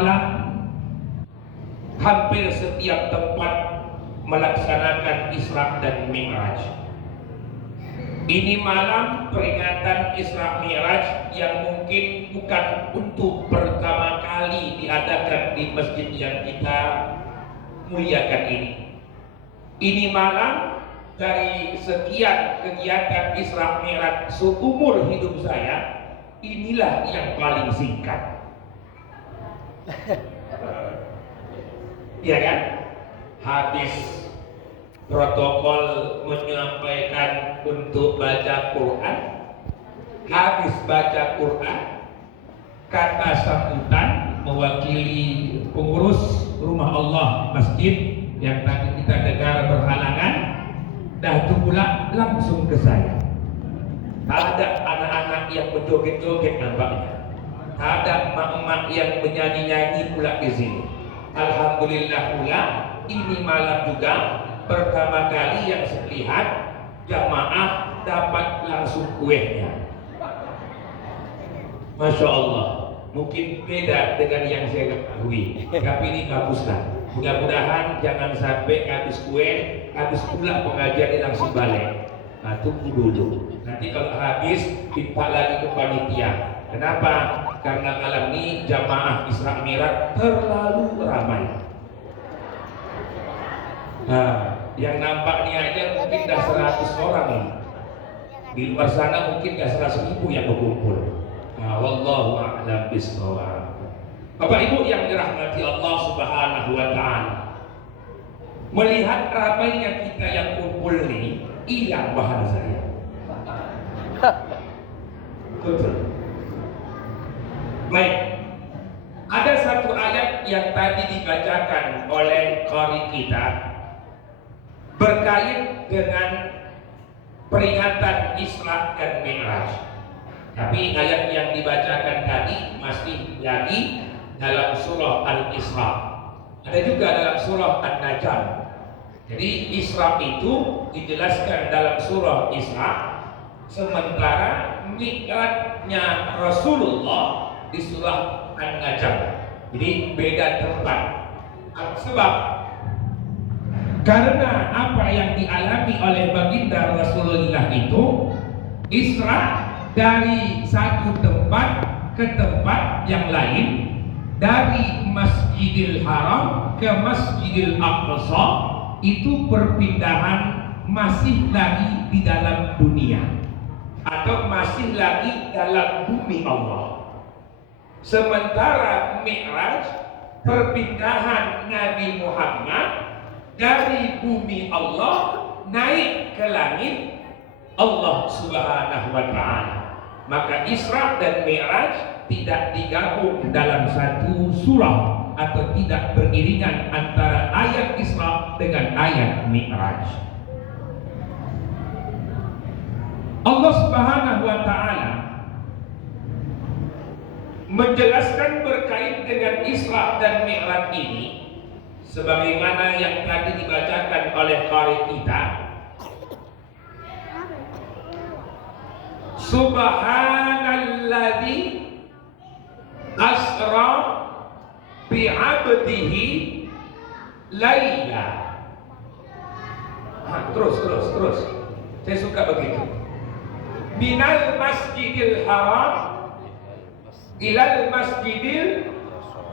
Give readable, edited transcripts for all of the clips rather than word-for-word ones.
malam hampir setiap tempat melaksanakan Isra dan Mi'raj. Ini malam peringatan Isra Mi'raj yang mungkin bukan untuk pertama kali diadakan di masjid yang kita muliakan ini. Ini malam dari sekian kegiatan Isra Mi'raj seumur hidup saya, inilah yang paling singkat. Ya kan? Habis protokol menyampaikan untuk baca Quran, habis baca Quran, kata sambutan mewakili pengurus rumah Allah masjid yang tadi kita dengar berhalangan, dah itu pula langsung ke saya. Ada anak-anak yang berjoget-joget nampaknya, ada emak-emak yang menyanyi-nyanyi pula di sini. Alhamdulillah pula ini malam juga pertama kali yang saya lihat jamaah dapat langsung kuehnya. Masya Allah, mungkin beda dengan yang saya ketahui, tapi ini baguslah. Mudah-mudahan jangan sampai habis kue, habis pula pengajian ini langsung balik. Nah, tunggu dulu. Nanti kalau habis kita lagi ke panitia. Kenapa? Karena malam ini jamaah Isra Mi'raj terlalu ramai. Nah, yang nampak ini aja mungkin dah 100 orang nih. Di luar sana mungkin dah 100.000 yang berkumpul. Nah, wallahu a'lam bishawab. Bapak Ibu yang dirahmati Allah Subhanahu wa taala. Melihat ramainya kita yang kumpul ini, hilang bahan saya. Betul. Baik. Ada satu ayat yang tadi dibacakan oleh qari kita berkait dengan peringatan Isra dan Mi'raj. Tapi ayat yang dibacakan tadi masih lagi dalam surah Al-Isra. Ada juga dalam surah An-Najm. Jadi Isra itu dijelaskan dalam surah Isra, sementara Mi'rajnya Rasulullah di surah An-Najm. Jadi beda tempat. Sebab karena apa yang dialami oleh baginda Rasulullah itu Isra dari satu tempat ke tempat yang lain, dari Masjidil Haram ke Masjidil Aqsa, itu perpindahan masih lagi di dalam dunia atau masih lagi dalam bumi Allah. Sementara Mi'raj perpindahan Nabi Muhammad dari bumi Allah naik ke langit Allah Subhanahu wa taala. Maka Isra dan Mi'raj tidak digabung dalam satu surah atau tidak beriringan antara ayat Isra dengan ayat Mi'raj. Allah Subhanahu wa taala menjelaskan berkait dengan Isra dan Mi'raj ini sebagaimana yang tadi dibacakan oleh qari kita. Subhanalladzi asra bi'abdihi laila. Terus. Saya suka begitu. Minal masjidil haram ilal masjidil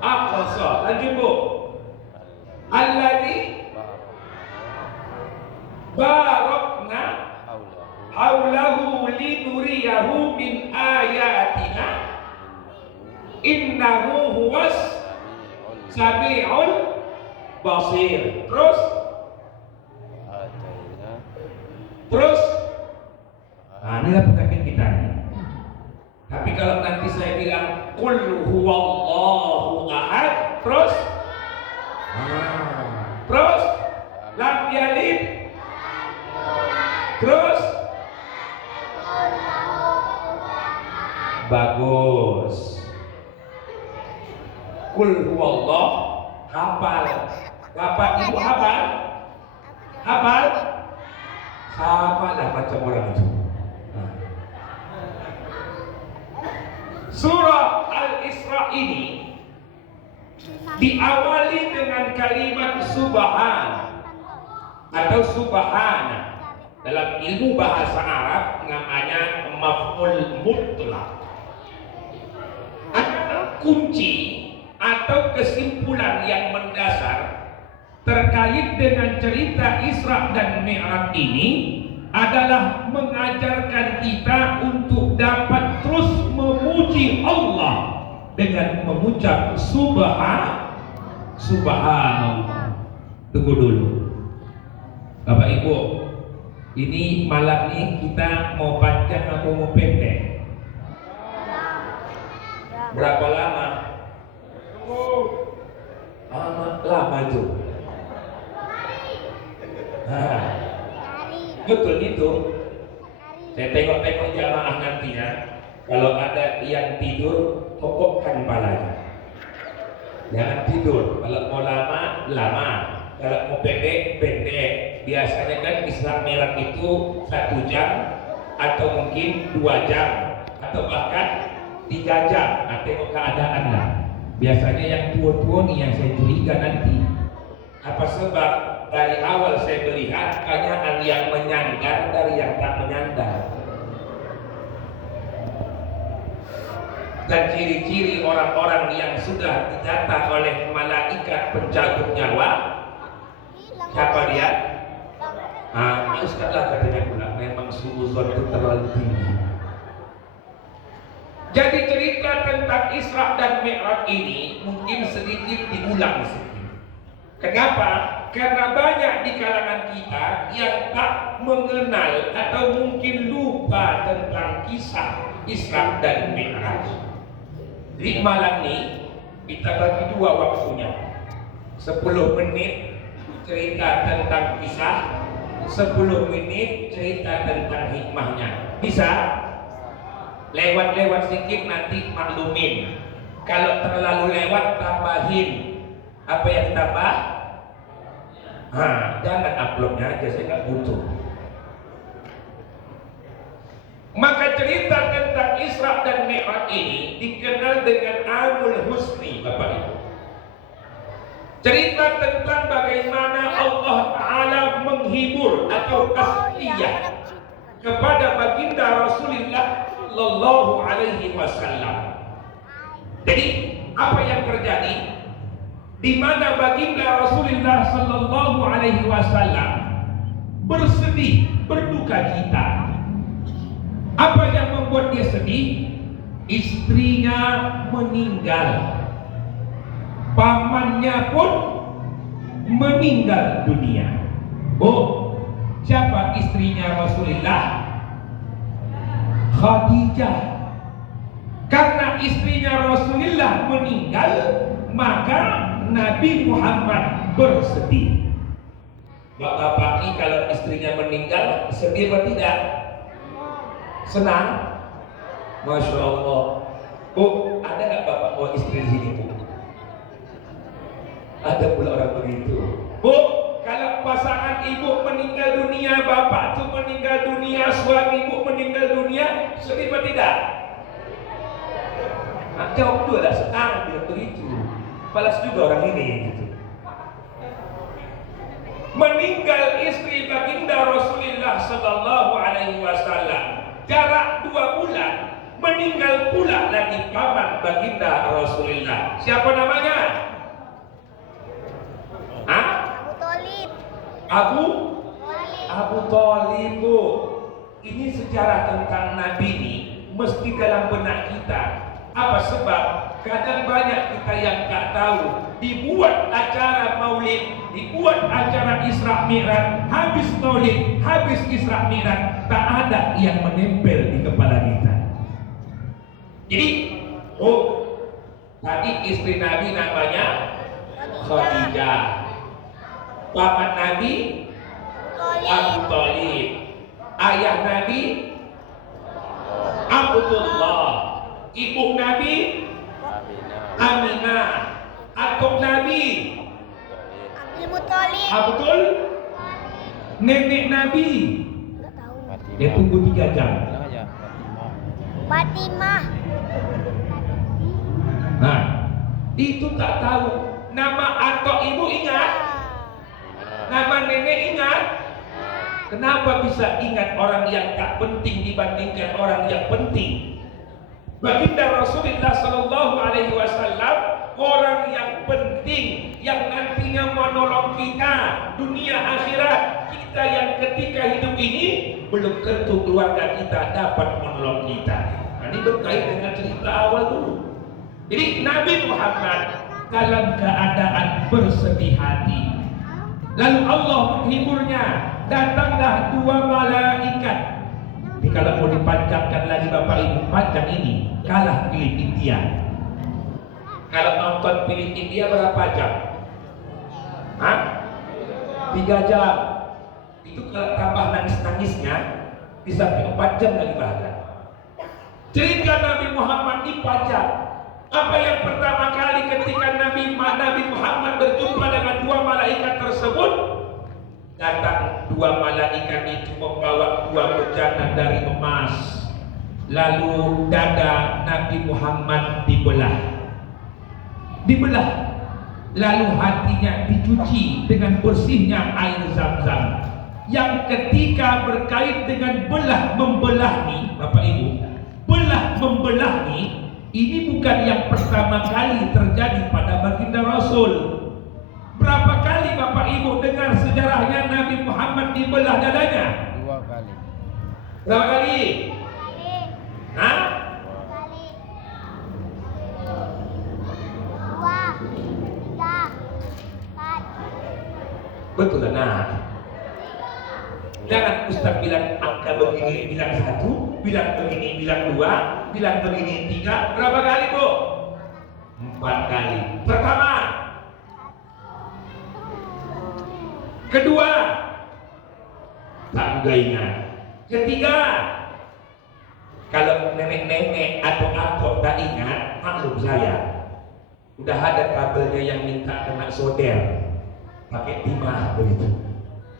aqsa. Lanjut Bu. Alladzi barakna haulahu linuriyahu min ayatina innahu huwas sami'ul basir. Terus nah, inilah penyakit kita nih. Tapi kalau nanti saya bilang qul huwallahu ahad, terus lam yalid, terus bagus. Qul huwallah hafal. Bapak Ibu hafal? Hafal? Sama lah macam orang itu. Surah Al-Isra ini diawali dengan kalimat subhan atau subhana. Dalam ilmu bahasa Arab namanya maf'ul mutlaq. Ada kunci atau kesimpulan yang mendasar terkait dengan cerita Isra dan Mi'raj ini adalah mengajarkan kita untuk dapat terus memuji Allah dengan mengucap subhanallah. Tunggu dulu Bapak Ibu, ini malam ini kita mau panjang atau mau pendek? Berapa lama? Lama itu. Betul itu. Saya tengok-tengok jamaah nantinya. Kalau ada yang tidur, kokokkan palanya. Jangan tidur. Kalau mau lama, lama. Kalau mau pendek, pendek. Biasanya kan Isra Mi'raj itu 1 jam atau mungkin 2 jam atau bahkan 3 jam. Nah, tengok keadaan lah. Biasanya yang tua-tua nih yang saya curiga nanti. Apa sebab dari awal saya melihat banyak yang menyandar dari yang tak menyandar. Dan ciri-ciri orang-orang yang sudah didata oleh malaikat pencabut nyawa, siapa dia? Ustazlah katanya pula, memang suuzon itu terlalu tinggi. Jadi cerita tentang Isra dan Mi'raj ini mungkin sedikit diulang sedikit. Kenapa? Karena banyak di kalangan kita yang tak mengenal atau mungkin lupa tentang kisah Isra dan Mi'raj. Di malam ini kita bagi 2 waktunya. 10 menit cerita tentang kisah, 10 menit cerita tentang hikmahnya. Bisa? Lewat-lewat sedikit nanti maklumin. Kalau terlalu lewat tambahin. Apa yang tambah? Jangan uploadnya aja, saya nggak butuh. Maka cerita tentang Isra dan Mi'raj ini dikenal dengan Amul Husni, Bapak Ibu. Cerita tentang bagaimana Allah Ta'ala menghibur atau tasbiyah kepada baginda Rasulullah Sallallahu Alaihi Wasallam. Jadi apa yang terjadi? Di mana baginda Rasulullah Sallallahu Alaihi Wasallam bersedih, berduka cita. Apa yang membuat dia sedih? Istrinya meninggal, pamannya pun meninggal dunia. Oh, siapa istrinya Rasulullah? Khadijah. Karena istrinya Rasulullah meninggal, maka Nabi Muhammad bersedih. Bapak-bapak ini kalau istrinya meninggal sedih atau tidak? Senang? Masya Allah. Bu, ada nggak bapak bawa istri di sini, Bu? Ada pula orang begitu. Bu, kalau pasangan ibu meninggal dunia, bapak tuh meninggal dunia, suami ibu meninggal dunia, sedih atau tidak? Nah, jawab dulu lah, senang bilang begitu. Balas juga orang ini gitu. Meninggal istri baginda Rasulullah Sallallahu Alaihi Wasallam, jarak 2 bulan, meninggal pula lagi paman baginda Rasulullah. Siapa namanya? Abu Thalib. Abu Thalib, Bu. Ini sejarah tentang Nabi ini mesti dalam benak kita. Apa sebab? Kadang banyak kita yang tak tahu. Dibuat acara maulid, dibuat acara Isra Mi'raj, habis maulid, habis Isra Mi'raj, tak ada yang menempel di kepala kita. Jadi, tadi istri Nabi namanya Khadijah. Paman Nabi Abu Thalib. Ayah Nabi Abdullah. Ibu Nabi Aminah. Atuk Nabi Abdul. Nenek Nabi dia tunggu 3 jam. Fatimah. Nah, itu tak tahu. Nama atok ibu ingat? Nama nenek ingat? Kenapa bisa ingat orang yang tak penting dibandingkan orang yang penting? Baginda Rasulullah Sallallahu Alaihi Wasallam orang yang penting, yang nantinya menolong kita dunia akhirat kita, yang ketika hidup ini belum tentu keluarga kita dapat menolong kita. Nah, ini berkait dengan cerita awal dulu. Jadi Nabi Muhammad dalam keadaan bersedih hati, lalu Allah menghiburnya, datanglah dua malaikat. Ini kalau mau dipanjangkan lagi Bapak Ibu, panjang ini kalah film India. Kalau nonton film India berapa jam? 3 jam. Itu kalau tambah nangis-nangisnya bisa 4 jam lagi bahkan. Cerita Nabi Muhammad dipanjang. Apa yang pertama kali ketika Nabi Muhammad berjumpa dengan dua malaikat tersebut? Datang dua malaikat itu membawa dua bejana dari emas. Lalu dada Nabi Muhammad dibelah, lalu hatinya dicuci dengan bersihnya air Zam-Zam. Yang ketika berkait dengan belah membelah nih, Bapak Ibu, belah membelah nih, ini bukan yang pertama kali terjadi pada baginda Rasul. Berapa kali Bapak Ibu dengar sejarahnya Nabi Muhammad dibelah dadanya? 2 kali. Berapa kali? Hah? 2, 3, 4. Betul lah. Nah, jangan Ustaz bilang angka begini, bilang 1, bilang begini, bilang 2, bilang begini 3. Berapa kali Bu? 4 kali. Pertama, kedua, tak ingat. Ketiga, kalau nenek-nenek atau atok tak ingat, maklum saya. Udah ada kabelnya yang minta kena solder, pakai timah begitu.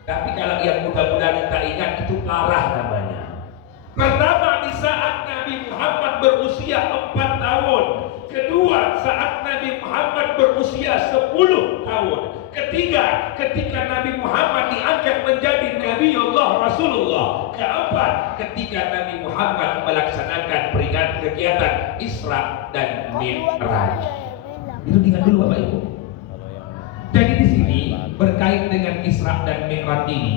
Tapi kalau yang muda-muda minta ingat, itu parah namanya. Pertama, di saat Nabi Muhammad berusia 4 tahun. Kedua, saat Nabi Muhammad berusia 10 tahun. Ketiga, ketika Nabi Muhammad diangkat menjadi Nabiullah Rasulullah. Keempat, ketika Nabi Muhammad melaksanakan peringatan kegiatan Isra dan Mi'raj. Itu diingat dulu Bapak Ibu. Jadi di sini berkait dengan Isra dan Mi'raj ini,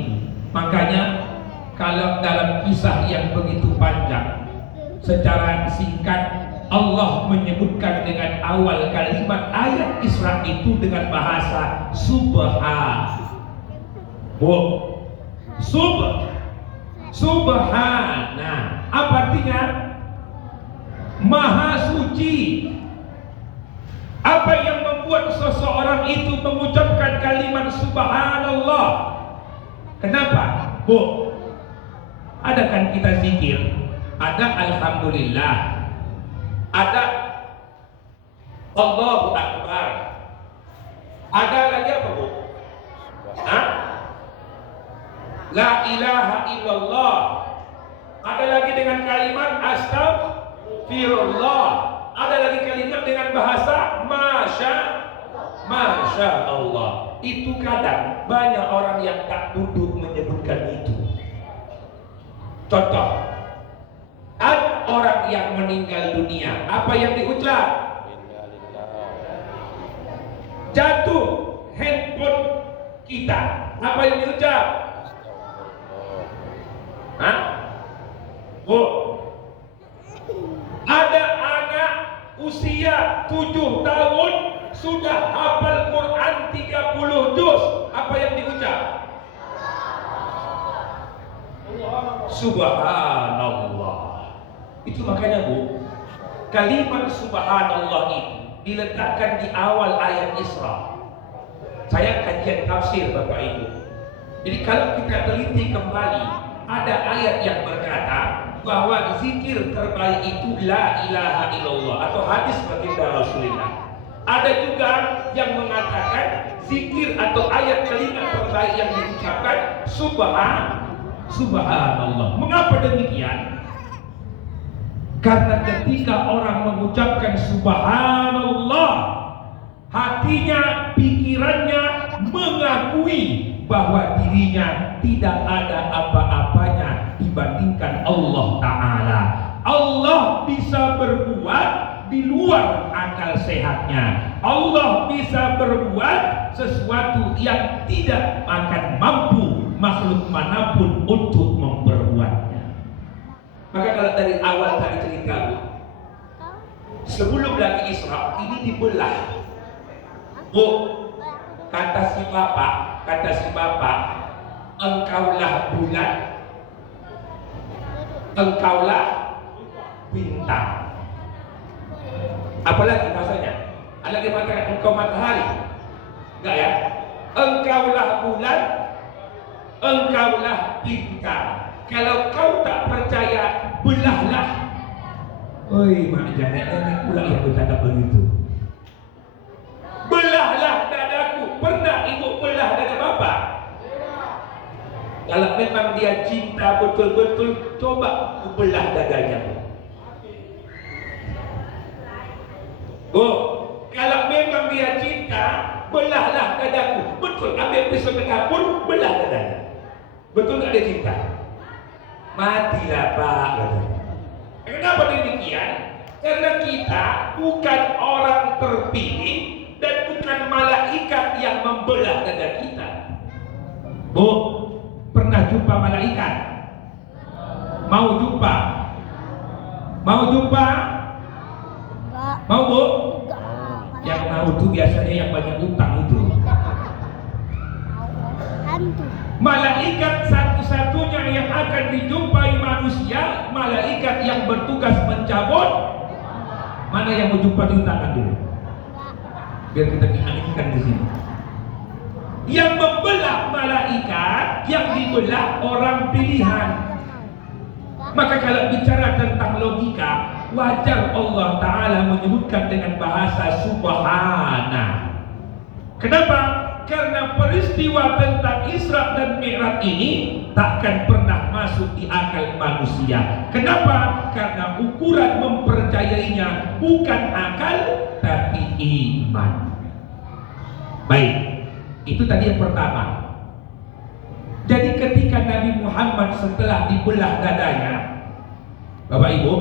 makanya kalau dalam kisah yang begitu panjang, secara singkat Allah menyebutkan dengan awal kalimat ayat Isra itu dengan bahasa subhan. Subhana. Apa artinya? Maha suci. Apa yang membuat seseorang itu mengucapkan kalimat subhanallah? Kenapa? Bu, ada kan kita zikir, ada alhamdulillah, ada Allahu Akbar, ada lagi apa Bu? La ilaha illallah, ada lagi dengan kalimat astaghfirullah, ada lagi kalimat dengan bahasa Masya Allah. Itu kadang banyak orang yang tak duduk menyebutkan itu. Contoh, ada orang yang meninggal dunia, apa yang diucap? Jatuh handphone kita, apa yang diucap? Bu, ada anak usia 7 tahun sudah hafal Quran 30 juz, apa yang diucap? Subhanallah. Itu makanya Bu, kalimat subhanallah itu diletakkan di awal ayat Isra. Saya kajian tafsir Bapak Ibu. Jadi kalau kita teliti kembali, ada ayat yang berkata bahwa zikir terbaik itu la ilaha illallah atau hadis baginda Rasulullah. Ada juga yang mengatakan zikir atau ayat kalimat terbaik yang diucapkan subhanallah. Mengapa demikian? Karena ketika orang mengucapkan subhanallah, hatinya, pikirannya mengakui bahwa dirinya tidak ada apa-apanya dibandingkan Allah Ta'ala. Allah bisa berbuat di luar akal sehatnya. Allah bisa berbuat sesuatu yang tidak akan mampu makhluk manapun untuk memperbuatnya. Maka kalau dari awal tadi cerita, sebelum lagi Isra ini dibelah. Bu, kata si bapak, engkaulah bulan, engkaulah bintang. Apalagi bahasanya? Ada yang mengatakan engkau matahari? Enggak ya? Engkaulah bulan, engkaulah bintang. Kalau kau tak percaya, belahlah. Oi, mak jangan ini pula yang bercakap begitu. Belahlah dadaku. Pernah ibu belah dada bapak? Kalau memang dia cinta betul-betul, coba belah dadanya. Oh, kalau memang dia cinta, belahlah dadaku. Betul, ambil pisau ke dapur, belah dadanya. Betul tak dia cinta? Matilah pak, katanya. Kenapa demikian? Karena kita bukan orang terpilih dan bukan malaikat yang membelah dada kita. Bu, pernah jumpa malaikat? Mau jumpa? Mau jumpa? Mau bu? Yang mau tuh biasanya yang banyak utang itu. Malaikat satu-satunya yang akan dijumpai manusia, malaikat yang bertugas mencabut. Mana yang mau jumpa di tangan dulu? Biar kita dianginkan di sini. Yang membelah malaikat, yang dibelah orang pilihan. Maka kalau bicara tentang logika, wajar Allah Ta'ala menyebutkan dengan bahasa subhana. Kenapa? Karena peristiwa tentang Isra dan Mi'raj ini takkan pernah masuk di akal manusia. Kenapa? Karena ukuran mempercayainya bukan akal tapi iman. Baik, itu tadi yang pertama. Jadi ketika Nabi Muhammad setelah dibelah dadanya, Bapak Ibu,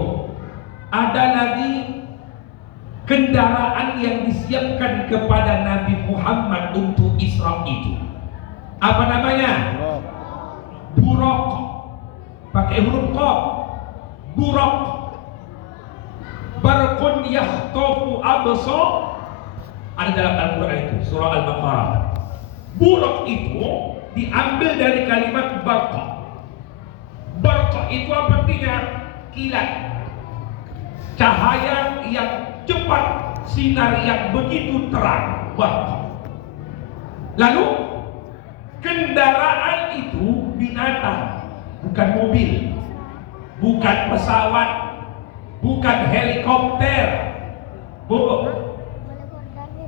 ada lagi kendaraan yang disiapkan kepada Nabi Muhammad untuk Isra itu. Apa namanya? Buraq. Pakai huruf qaf. Buraq. Barqun yahtafu absar. Ada dalam Al-Quran itu, surah Al-Baqarah. Buraq itu diambil dari kalimat barqa. Barqa itu apa artinya? Kilat. Cahaya yang cepat, sinar yang begitu terang. Lalu kendaraan itu binatang, bukan mobil, bukan pesawat, bukan helikopter.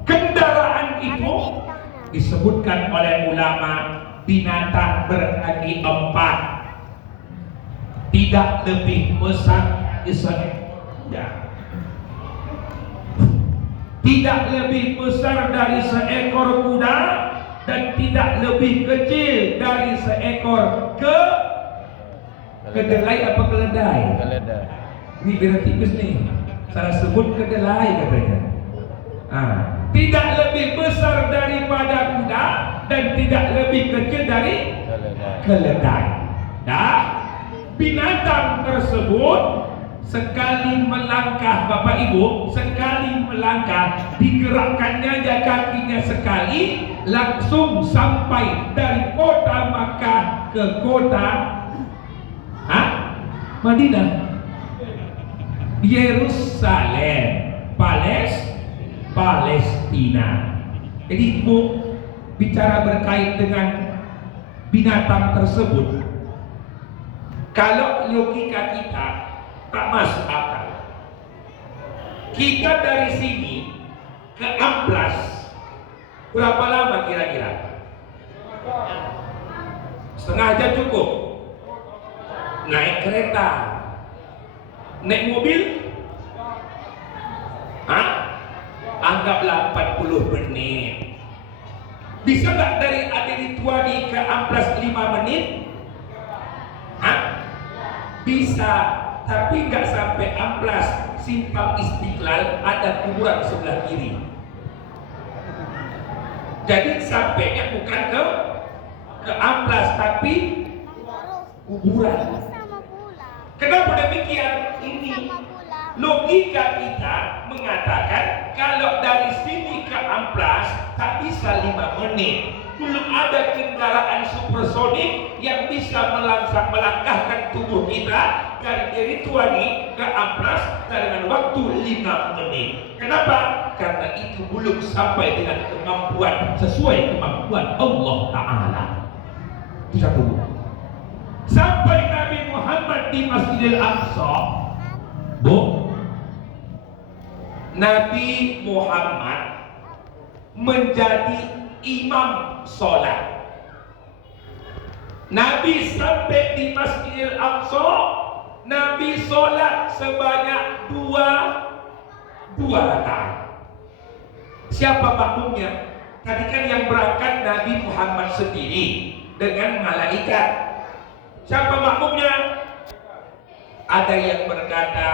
Kendaraan itu disebutkan oleh ulama binatang berkaki 4, tidak lebih besar tidak lebih besar dari seekor kuda dan tidak lebih kecil dari seekor kedelai apa keledai? Keledai. Ini biar tipis nih. Saya sebut kedelai katanya. Tidak lebih besar daripada kuda dan tidak lebih kecil dari keledai. Nah, binatang tersebut sekali melangkah, Bapak Ibu, sekali melangkah, digerakkannya aja kakinya sekali, langsung sampai dari kota Makkah ke kota Madinah, Yerusalem, Palestina. Jadi Ibu bicara berkait dengan binatang tersebut, kalau logika kita tak masuk akal. Kita dari sini ke Amplas berapa lama kira-kira? Setengah jam cukup. Naik kereta, naik mobil, Anggaplah 40 menit. Bisa nggak dari Adirituani ke Amplas 5 menit? Hah? Bisa, tapi nggak sampai Amplas. Simpang Istiqlal ada kuburan sebelah kiri. Jadi sampainya bukan ke Amplas, tapi kuburan. Sama pula. Kenapa demikian? Ini Sama pula. logika kita mengatakan kalau dari sini ke Amplas tak bisa 5 menit. Belum ada kendaraan supersonik yang bisa melangkahkan tubuh kita dari Adirituani ke Amplas dengan waktu 5 menit. Kenapa? Karena itu belum sampai dengan kemampuan sesuai kemampuan Allah Ta'ala. Itu satu. Sampai Nabi Muhammad di Masjidil Aqsa, Bu, Nabi Muhammad menjadi imam sholat. Nabi sampai di Masjidil Aqsa, Nabi sholat sebanyak dua rakaat. Siapa makmumnya? Tadi kan yang berangkat Nabi Muhammad sendiri dengan malaikat. Siapa makmumnya? Ada yang berkata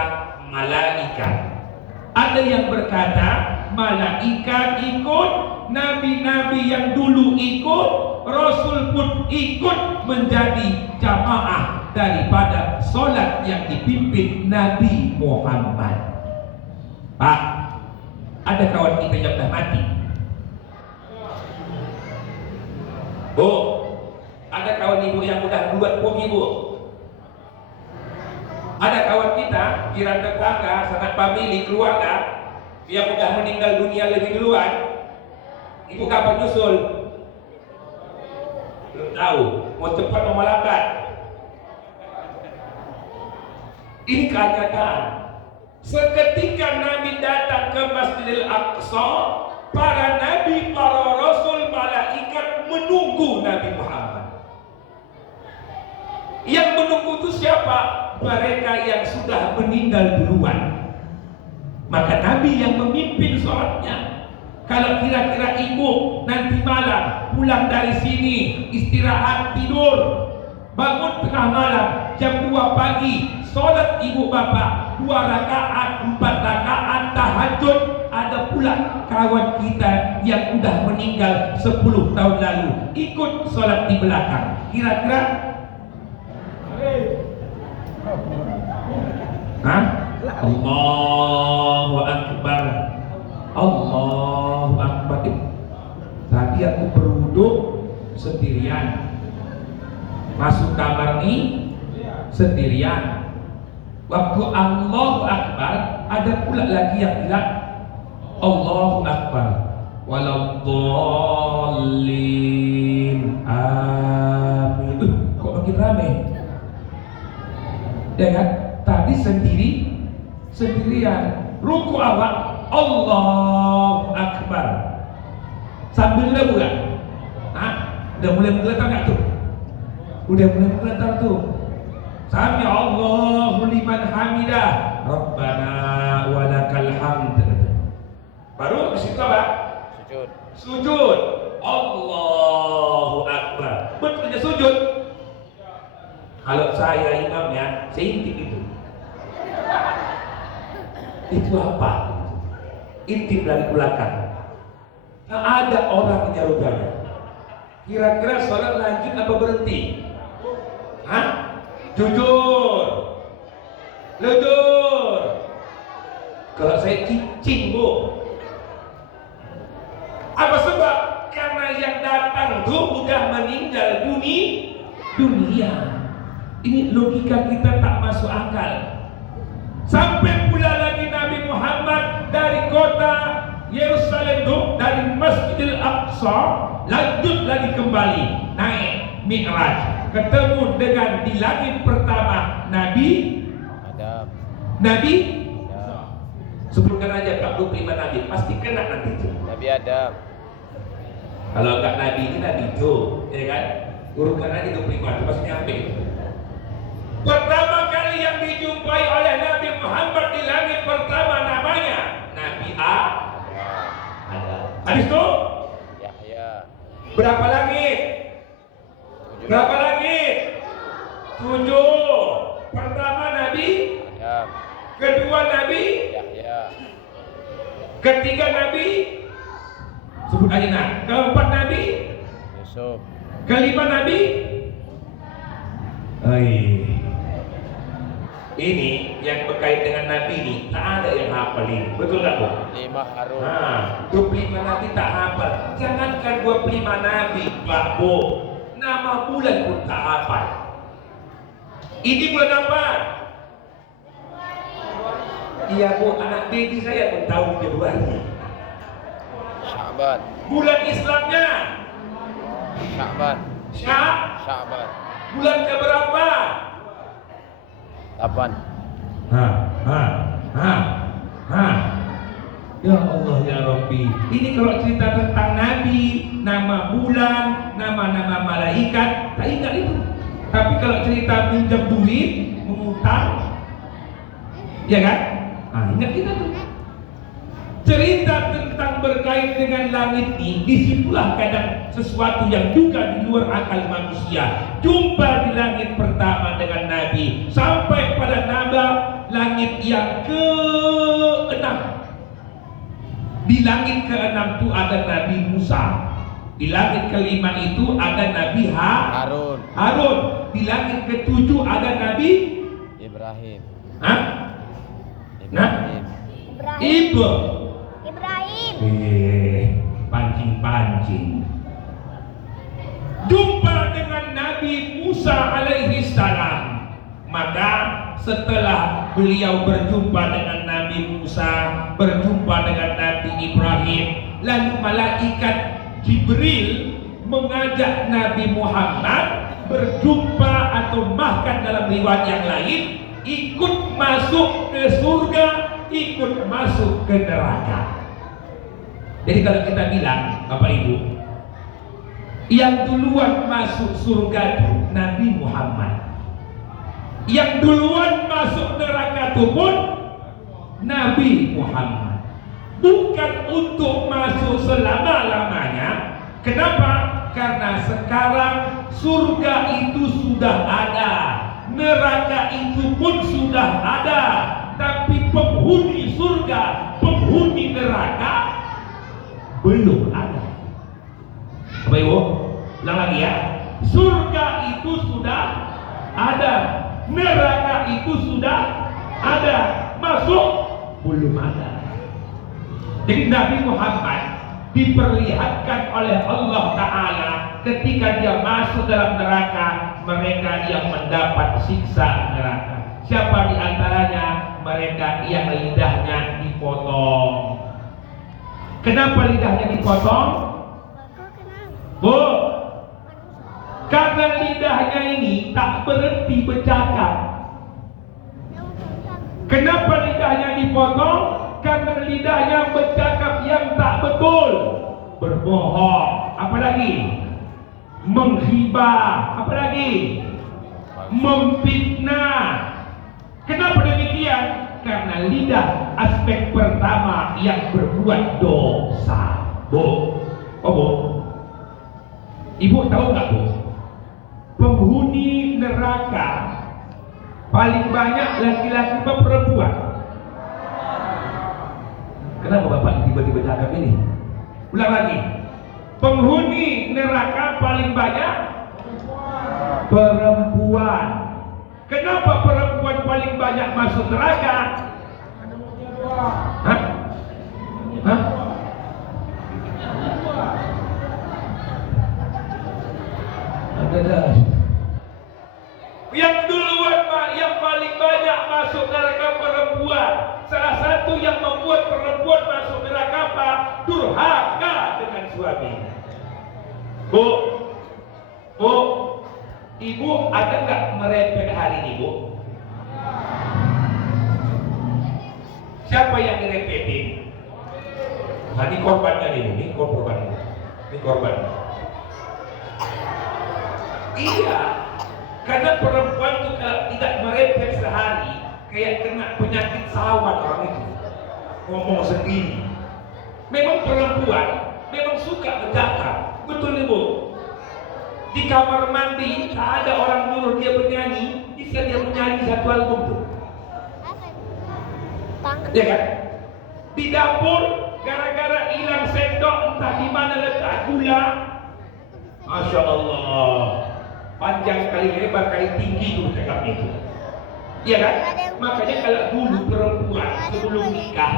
malaikat, ada yang berkata malaikat ikut, nabi-nabi yang dulu ikut, Rasul pun ikut menjadi jamaah daripada solat yang dipimpin Nabi Muhammad. Pak, ada kawan kita yang sudah mati. Bu, ada kawan ibu yang udah buat pun ibu. Ada kawan kita, jiran tetangga, sangat famili, keluarga yang udah meninggal dunia lebih duluan. Ibu kapan nyusul? Belum tahu, mau cepat mau lambat. Ini kenyataan. Seketika Nabi datang ke Masjidil Aqsa, para nabi, para rasul, malaikat menunggu Nabi Muhammad. Yang menunggu itu siapa? Mereka yang sudah meninggal duluan. Maka Nabi yang memimpin sholatnya. Kalau kira-kira ibu nanti malam pulang dari sini, istirahat tidur, bangun tengah malam jam 2 pagi, sholat ibu bapak 2 rakaat, 4 rakaat tahajud. Ada pula kawan kita yang udah meninggal 10 tahun lalu ikut sholat di belakang. Kira-kira hah? Allahu Akbar, Allahu Akbar. Tadi aku berwuduk sendirian, masuk kamar ini sendirian. Waktu Allahu Akbar, ada pula lagi yang bilang Allahu Akbar waladdallin amin. Kok makin rame? Ya kan? Tadi sendirian. Ruku awak Allahu Akbar. Sambil udah bukan? Hah? Udah mulai menggeletar nggak tuh? Udah mulai menggeletar tuh. Sami Allahu liman hamidah, Rabbana walakal hamd. Baru di situ apa? Sujud. Allahu Akbar. Betulnya sujud. Kalau saya imamnya, saya intip itu. Itu apa? Intip dari belakang. Nah, ada orang menyaruganya. Kira-kira sholat lanjut apa berhenti? Hah? Jujur. Kalau saya cicing, Bu. Apa sebab? Karena yang datang tuh udah meninggal dunia. Ini logika kita tak masuk akal. Sampai pula lagi Nabi Muhammad dari kota Yerusalem tuh, dari Masjidil Aqsa, lanjut lagi kembali naik Mi'raj, ketemu dengan di langit pertama Nabi Adam. Sebutkan aja Pak 25 Nabi, pasti kena nanti itu. Nabi Adam. Kalau enggak Nabi ini Nabi itu, ya kan? Urutkan aja 25, itu pasti nyampe. Pertama kali yang dijumpai oleh Nabi Muhammad di langit pertama namanya Nabi Adam. Habis itu Yahya. berapa langit? Berapa langit? 7. Pertama Nabi, Adam. kedua Nabi, Yahya. ketiga Nabi, sebut aja nak. Keempat Nabi, Yusuf. kelima Nabi. Ini yang berkait dengan Nabi ini tak ada yang hafal ini, betul tak Bu? 5 Harun. 25 Nabi tak hafal. Jangankan 25 Nabi, Pak Bu, nama bulan pun tak hafal. Ini bulan apa? Iya Bu, anak baby saya pun tahu Februari. Sya'ban. Bulan Islamnya Sya'ban. Sya'ban. Bulan keberapa? 8. Ya Allah ya Rabbi. Ini kalau cerita tentang Nabi, nama bulan, nama-nama malaikat, tak ingat itu. Tapi kalau cerita pinjam duit, mengutang, ya kan? Ingat kita tuh. Cerita tentang berkait dengan langit ini, disitulah kadang sesuatu yang juga di luar akal manusia. Jumpa di langit pertama dengan Nabi, sampai pada langit yang ke-6. Di langit ke-6 itu ada Nabi Musa. Di langit ke-5 itu ada Nabi Harun. Di langit ke-7 ada Nabi Ibrahim. Ibrahim. Pancing. Jumpa dengan Nabi Musa alaihi salam. Maka setelah beliau berjumpa dengan Nabi Musa, berjumpa dengan Nabi Ibrahim, lalu malaikat Jibril mengajak Nabi Muhammad berjumpa atau bahkan dalam riwayat yang lain ikut masuk ke surga, ikut masuk ke neraka. Jadi kalau kita bilang, Bapak Ibu, yang duluan masuk surga itu Nabi Muhammad, yang duluan masuk neraka itu pun Nabi Muhammad. Bukan untuk masuk selama-lamanya. Kenapa? Karena sekarang surga itu sudah ada, neraka itu pun sudah ada, tapi penghuni surga, penghuni neraka belum ada. Bapak Ibu, ulang lagi ya. Surga itu sudah ada, neraka itu sudah ada, masuk belum ada. Jadi Nabi Muhammad diperlihatkan oleh Allah Ta'ala ketika dia masuk dalam neraka, mereka yang mendapat siksa neraka. Siapa di antaranya? Mereka yang lidahnya dipotong. Kenapa lidahnya dipotong? Bu, karena lidahnya ini tak berhenti bercakap. Kenapa lidahnya dipotong? Karena lidahnya bercakap yang tak betul, berbohong, apalagi menghibah, apalagi memfitnah. Kenapa demikian? Karena lidah aspek pertama yang berbuat dosa. Bu, Ibu tahu nggak Bu? Penghuni neraka paling banyak laki-laki atau perempuan? Kenapa Bapak tiba-tiba cakap ini? Ulang lagi. Penghuni neraka paling banyak perempuan. Kenapa perempuan paling banyak masuk neraka? Hah? Ada. Yang duluan yang paling banyak masuk neraka perempuan. Salah satu yang membuat perempuan masuk neraka apa? Durhaka dengan suami. Bu, Ibu ada nggak merepek hari ini, Bu? Siapa yang direpetin? Nah, ini korbannya ini korbannya. Ini korbannya. Iya, karena perempuan itu kalau tidak merepek sehari, kayak kena penyakit sawan orang itu. Ngomong sendiri. Memang perempuan memang suka bercakap. Betul nih Bu? Di kamar mandi tak ada orang nyuruh dia bernyanyi, bisa dia menyanyi satu album tuh. Ya kan? Di dapur gara-gara hilang sendok entah di mana letak gula. Masya Allah, panjang kali lebar kali tinggi itu cakapnya itu. Iya kan? Makanya kalau dulu perempuan sebelum nikah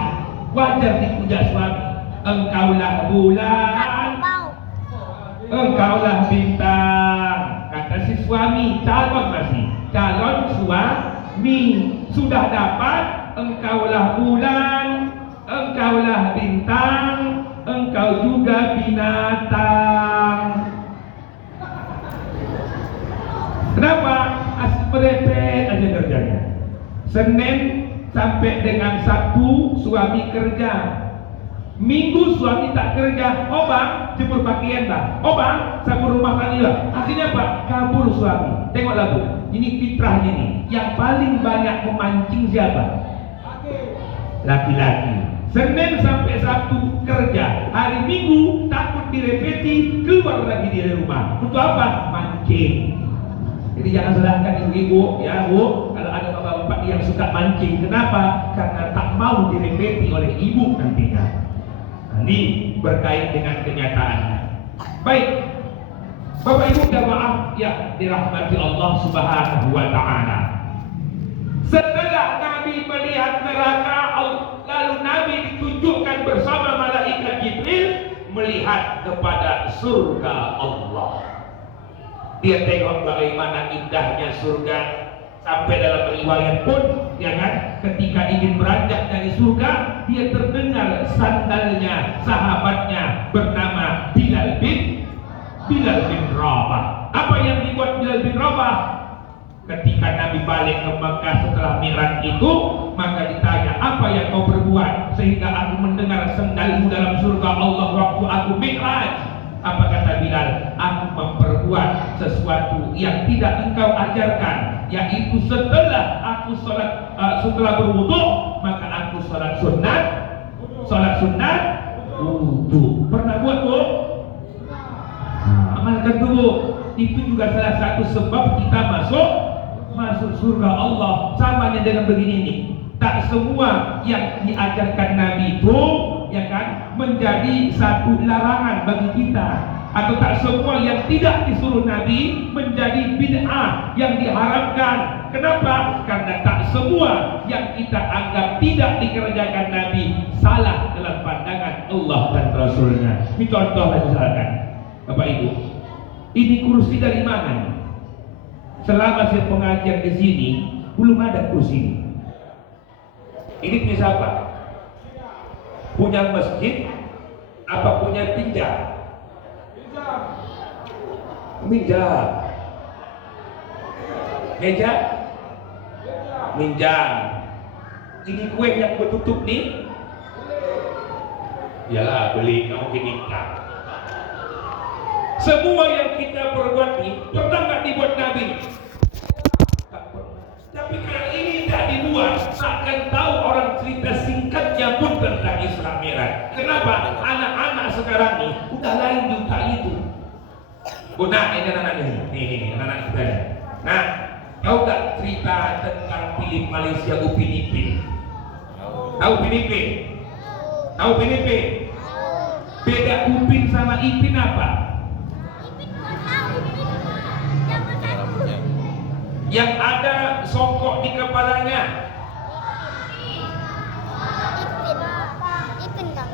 wajar dipuja suami. Engkaulah bulan, engkaulah bintang. Kata si suami, calon suami sudah dapat. Engkaulah bulan, engkaulah bintang, engkau juga binatang. Kenapa? Merepet aja kerjanya. Senin sampai dengan Sabtu suami kerja. Minggu suami tak kerja. Oh bang, jemur pakaian bang. Oh bang, sapu rumah tangga bang. Akhirnya apa? Kabur suami. Tengoklah Bu, ini fitrahnya nih. Yang paling banyak memancing siapa? Laki-laki. Senin sampai Sabtu kerja. Hari Minggu takut direpeti, keluar lagi dari rumah. Untuk apa? Mancing. Jadi jangan salahkan ibu-ibu, ya Bu, kalau ada bapak-bapak yang suka mancing. Kenapa? Karena tak mau direpeti oleh ibu nantinya. Nah, ini berkait dengan kenyataannya. Baik, Bapak Ibu jamaah yang dirahmati Allah Subhanahu wa Ta'ala. Setelah Nabi melihat neraka, lalu Nabi ditunjukkan bersama malaikat Jibril melihat kepada surga Allah. Dia tengok bagaimana indahnya surga. Sampai dalam riwayat pun, ya kan, ketika ingin beranjak dari surga, dia terdengar sandalnya sahabatnya bernama Bilal bin Rabah. Apa yang dibuat Bilal bin Rabah? Ketika Nabi balik ke Makkah setelah Mi'raj itu, maka ditanya, apa yang kau perbuat sehingga aku mendengar sandalmu dalam surga Allah waktu aku Mi'raj? Apa kata Bilal? Aku memperbuat sesuatu yang tidak engkau ajarkan, yaitu setelah aku setelah berwudu, maka aku sholat sunat wudu. Pernah buat Bu? Amalkan dulu. Itu juga salah satu sebab kita masuk surga Allah. Samanya dengan begini nih. Tak semua yang diajarkan Nabi itu, ya kan, menjadi satu larangan bagi kita, atau tak semua yang tidak disuruh Nabi menjadi bid'ah yang diharamkan. Kenapa? Karena tak semua yang kita anggap tidak dikerjakan Nabi salah dalam pandangan Allah dan Rasulnya. Ini contoh misalkan, Bapak Ibu, ini kursi dari mana? Selama saya pengajian di sini belum ada kursi ini. Ini punya siapa? Punya masjid apa punya pinjam? Minjam. Meja? Minjam. Ini kue yang bertutup nih? Yalah, beli, nggak mungkin minta. Semua yang kita perbuat ini pernah nggak dibuat Nabi? Tapi kalau ini tidak dibuat, akan tahu orang cerita singkatnya pun tentang Isra Mi'raj. Kenapa? Anak-anak sekarang nih udah lain juga itu. Nah, ini anak-anak nih, anak-anak kita nih. Nah, tahu nggak cerita tentang film Malaysia Upin Ipin? Tahu Upin Ipin? Tahu Upin Ipin? Beda Upin sama Ipin apa? Yang ada songkok di kepalanya,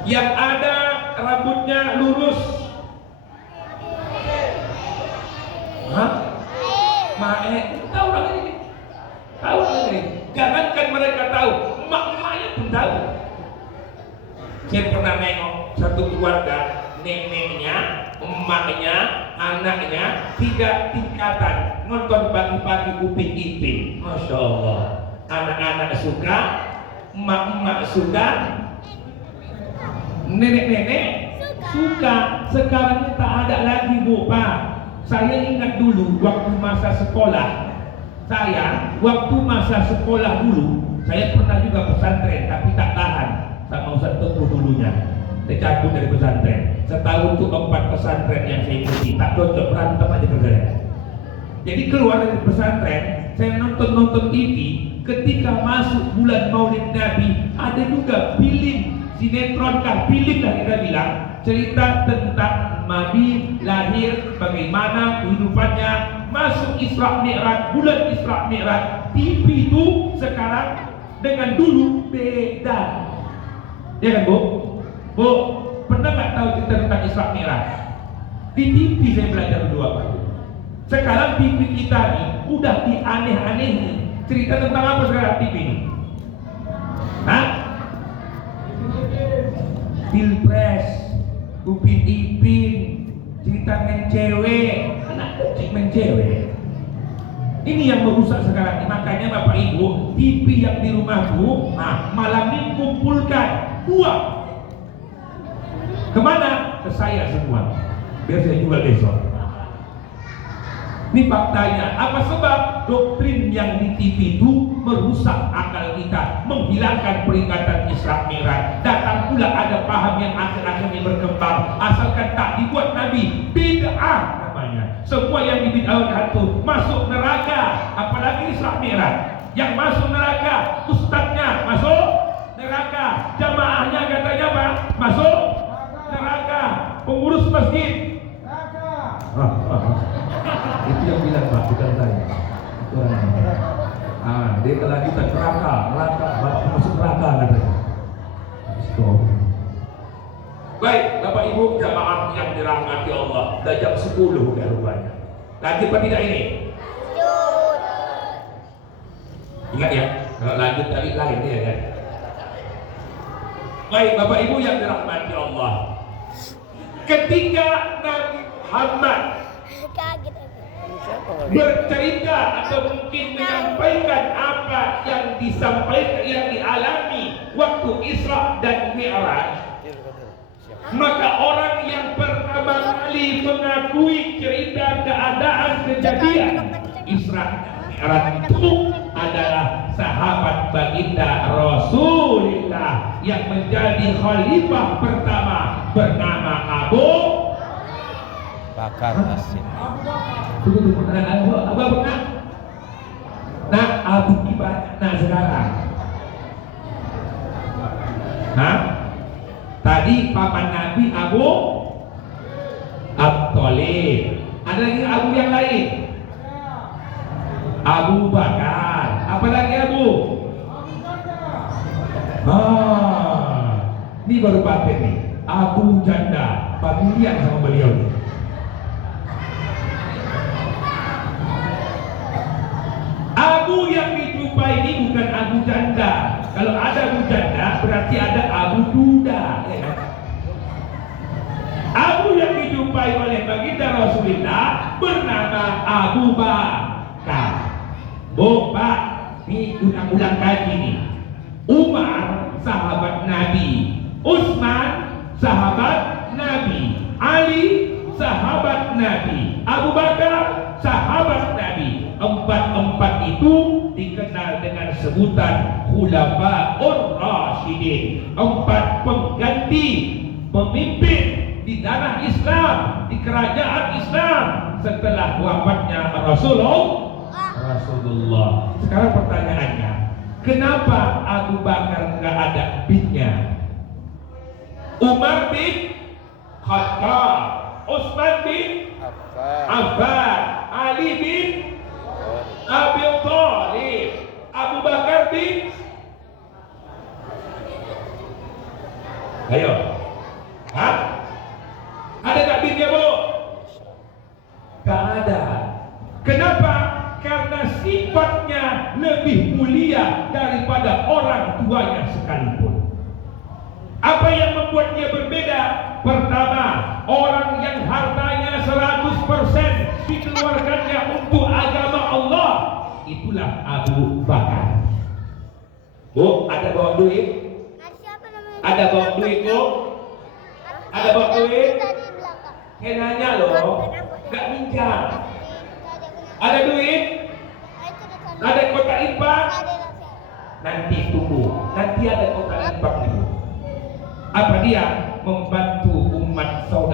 yang ada rambutnya lurus. Hah? Mae, tahu lagi ini? Tahu lagi? Jangankan mereka tahu, emak-emaknya pun tahu. Saya pernah nengok satu keluarga, neneknya, emaknya, anaknya 3 tingkatan nonton pagi-pagi Upin Ipin. Masya Allah, anak-anak suka, emak-emak suka, nenek-nenek suka. Sekarang tak ada lagi Bu Pak. Saya ingat dulu waktu masa sekolah, dulu saya pernah juga pesantren, tapi tak tahan sama Ustaz Teguh dulunya. Saya cabut dari pesantren. Setahun tuh 4 pesantren yang saya ikuti, tak cocok, berantem aja kerjanya. Jadi keluar dari pesantren, saya nonton TV, ketika masuk bulan Maulid Nabi, ada juga film, sinetron kah, film lah kita bilang, cerita tentang Nabi lahir, bagaimana kehidupannya, masuk Isra Mi'raj, bulan Isra Mi'raj. TV itu sekarang dengan dulu beda. Ya kan, Bu? Bu, pernah nggak tahu cerita tentang Isra Mi'raj? Di TV saya belajar dulu apa? Sekarang TV kita nih udah dianeh-anehin. Cerita tentang apa sekarang TV ini? Hah? Pilpres, Upin Ipin, cerita main cewek, anak kecil main cewek. Ini yang merusak sekarang. Makanya Bapak Ibu, TV yang di rumahku, malam ini kumpulkan, buang. Kemana? Ke saya semua. Biar saya jual besok. Ini faktanya. Apa sebab? Doktrin yang di TV itu merusak akal kita, menghilangkan peringatan Isra Mi'raj. Datang pula ada paham yang akhir-akhir ini berkembang, asalkan tak dibuat Nabi, bid'ah namanya. Semua yang dibid'ahkan itu masuk neraka, apalagi Isra Mi'raj. Yang masuk neraka, ustadznya masuk neraka, jamaahnya katanya apa? Masuk neraka, pengurus masjid itu yang bilang Pak, bukan saya. Dia kalau kita neraka, masuk neraka katanya. Stop. Baik, Bapak Ibu jamaah yang dirahmati Allah, udah jam 10 udah rupanya. Lanjut apa tidak ini? Lanjut. Ingat ya, kalau lanjut tadi lain ya kan. Baik, Bapak Ibu yang dirahmati Allah. Ketika Nabi Muhammad Kaget aku. bercerita atau mungkin menyampaikan apa yang disampaikan, yang dialami waktu Isra dan Mi'raj, maka orang yang pertama kali mengakui cerita keadaan kejadian Isra Mi'raj itu adalah sahabat baginda Rasulullah yang menjadi khalifah pertama, bernama Abu Bakar Asin. Abu Bakar. Nah, Abu Bakar. Nah, sekarang. Nah, tadi paman Nabi Abu Thalib. Ada lagi Abu yang lain? Abu Bakar. Apa lagi Abu? Ini baru paten nih. Abu Janda. Familiar sama beliau nih. Abu yang dijumpai ini bukan Abu Janda. Kalau ada Abu Janda berarti ada Abu Duda, ya kan? Abu yang dijumpai oleh baginda Rasulullah bernama Abu Bakar. Pak, ini ulang-ulang kaji nih. Umar sahabat Nabi, Utsman sahabat Nabi, Ali sahabat Nabi, Abu Bakar sahabat Nabi. Empat itu dikenal dengan sebutan Khulafaur Rasyidin. 4 pengganti pemimpin di tanah Islam, di kerajaan Islam setelah wafatnya Rasulullah. Sekarang pertanyaannya, kenapa Abu Bakar nggak ada binnya? Umar bin Khattab, Utsman bin Affan, Ali bin Abi Thalib, Abu Bakar bin. Ayo, ada tak binnya, Bu? Gak ada. Kenapa? Karena sifatnya lebih mulia daripada orang tuanya sekalipun. Apa yang membuat dia berbeda? Pertama, orang yang hartanya 100% dikeluarkannya untuk agama Allah, itulah Abu Bakar. Bu, ada bawa duit? Ada bawa duit, Bu? Ada bawa duit? Saya nanya loh, gak minjam. Ada duit? Ada kotak infak? Nanti tunggu, nanti ada kotak infak itu. Apa dia? Membantu umat saudara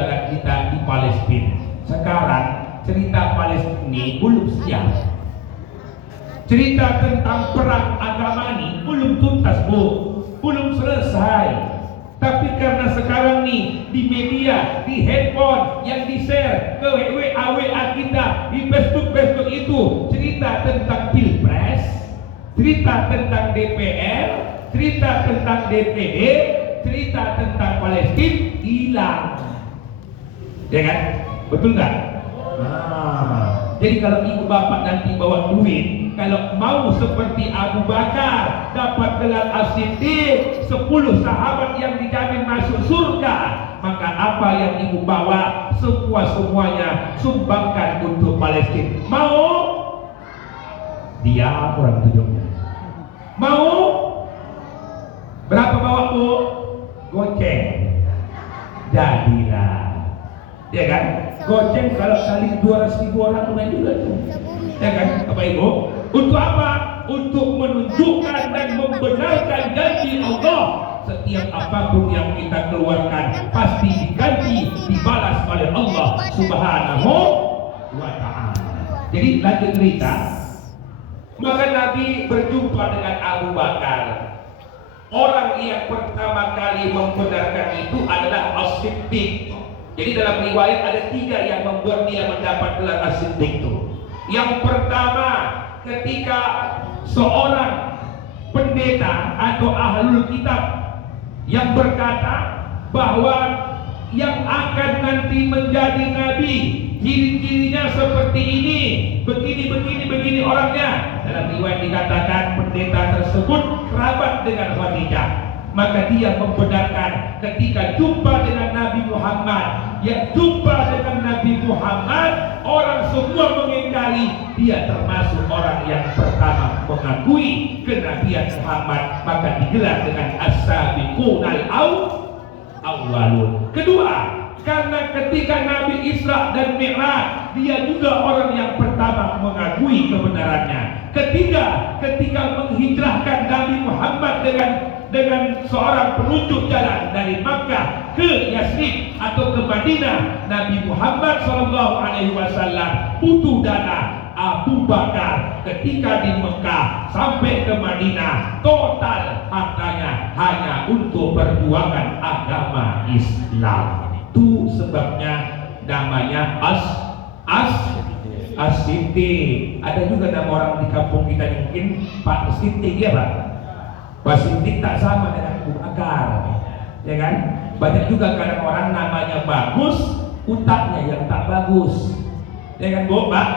sekarang cerita Palestina belum siap. Cerita tentang perang agama ini belum tuntas, Bu. Belum selesai. Tapi karena sekarang nih di media, di handphone yang di-share ke WA kita, di Facebook itu cerita tentang Pilpres, cerita tentang DPR, cerita tentang DPD, cerita tentang Palestina hilang. Ya kan? Betul nggak? Jadi kalau ibu bapak nanti bawa duit, kalau mau seperti Abu Bakar dapat gelar As-Siddiq, 10 sahabat yang dijamin masuk surga, maka apa yang ibu bawa semuanya sumbangkan untuk Palestina. Mau? Dia orang tunjuknya. Mau? Berapa bawa, Bu? Goceng. Jadilah. Ya kan? Goceng kalau kali 200.000 orang lumayan juga tuh. Ya kan, Bapak Ibu? Untuk apa? Untuk menunjukkan dan membenarkan janji Allah. Setiap apapun yang kita keluarkan pasti diganti, dibalas oleh Allah Subhanahu wa ta'ala. Jadi lanjut cerita. Maka Nabi berjumpa dengan Abu Bakar. Orang yang pertama kali membenarkan itu adalah As-Siddiq. Jadi dalam riwayat ada 3 yang membuat dia mendapat gelar As-Siddiq itu. Yang pertama, ketika seorang pendeta atau ahlul kitab yang berkata bahwa yang akan nanti menjadi nabi ciri-cirinya seperti ini, begini orangnya. Dalam riwayat dikatakan pendeta tersebut kerabat dengan Khadijah. Maka dia membenarkan ketika jumpa dengan Nabi Muhammad, yang jumpa dengan Nabi Muhammad, orang semua mengingkari, dia termasuk orang yang pertama mengakui kenabian Muhammad, maka digelar dengan as-sabiqunal awwalun. Kedua, karena ketika Nabi Isra dan Mi'raj, dia juga orang yang pertama mengakui kebenarannya. Ketiga, ketika menghijrahkan Nabi Muhammad dengan seorang penunjuk jalan dari Makkah ke Yasrib atau ke Madinah, Nabi Muhammad SAW butuh dana. Abu Bakar ketika di Mekah sampai ke Madinah, total hartanya hanya untuk perjuangan agama Islam. Itu sebabnya namanya As-Siddiq. Ada juga nama orang di kampung kita mungkin Pak Siddiq, ya Pak. Pak Siddiq tak sama dengan Abu Bakar, ya kan? Banyak juga kadang orang namanya bagus, utaknya yang tak bagus, ya kan, Bu, Pak?